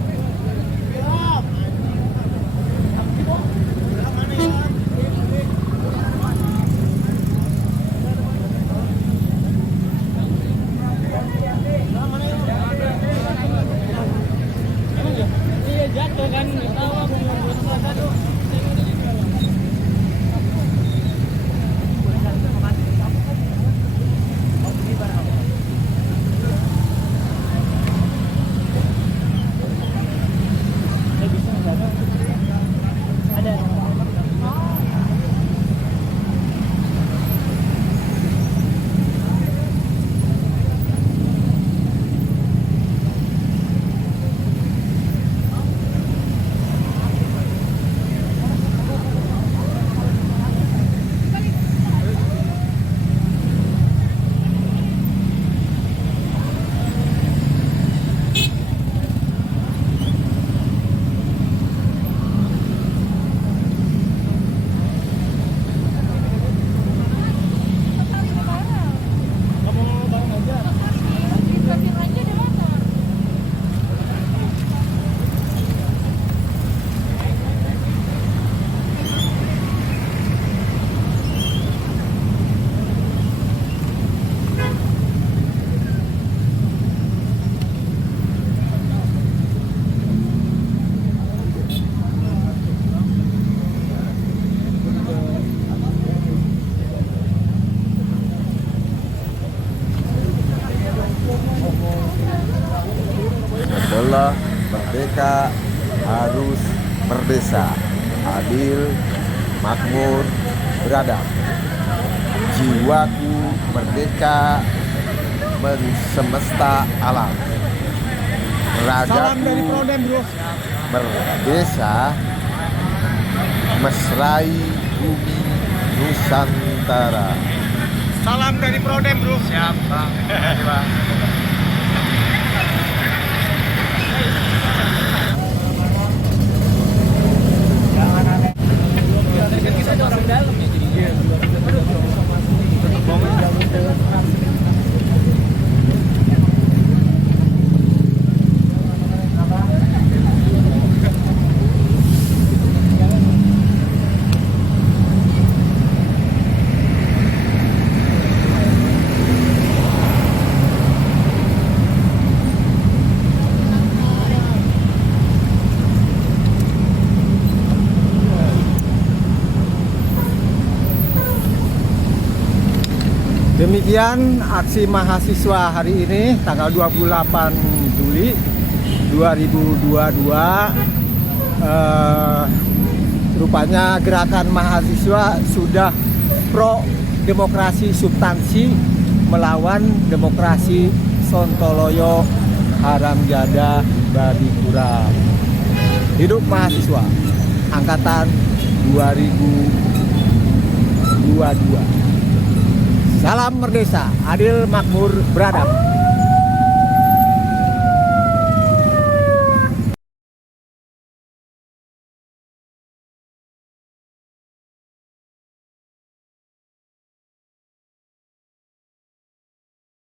Pancasila, merdeka harus merdesa, adil, makmur, beradab. Jiwaku merdeka semesta alam. Salam dari Ragaku Prodem, bro. merdesa, mesrai bumi Nusantara. Salam dari Prodem, bro. Siap, Bang. Terima kasih. Demikian aksi mahasiswa hari ini tanggal 28 Juli 2022. Rupanya gerakan mahasiswa sudah pro demokrasi substansi melawan demokrasi sontoloyo haram jadah babi kurang. Hidup mahasiswa angkatan 2022. Salam merdesa, adil, makmur, beradab.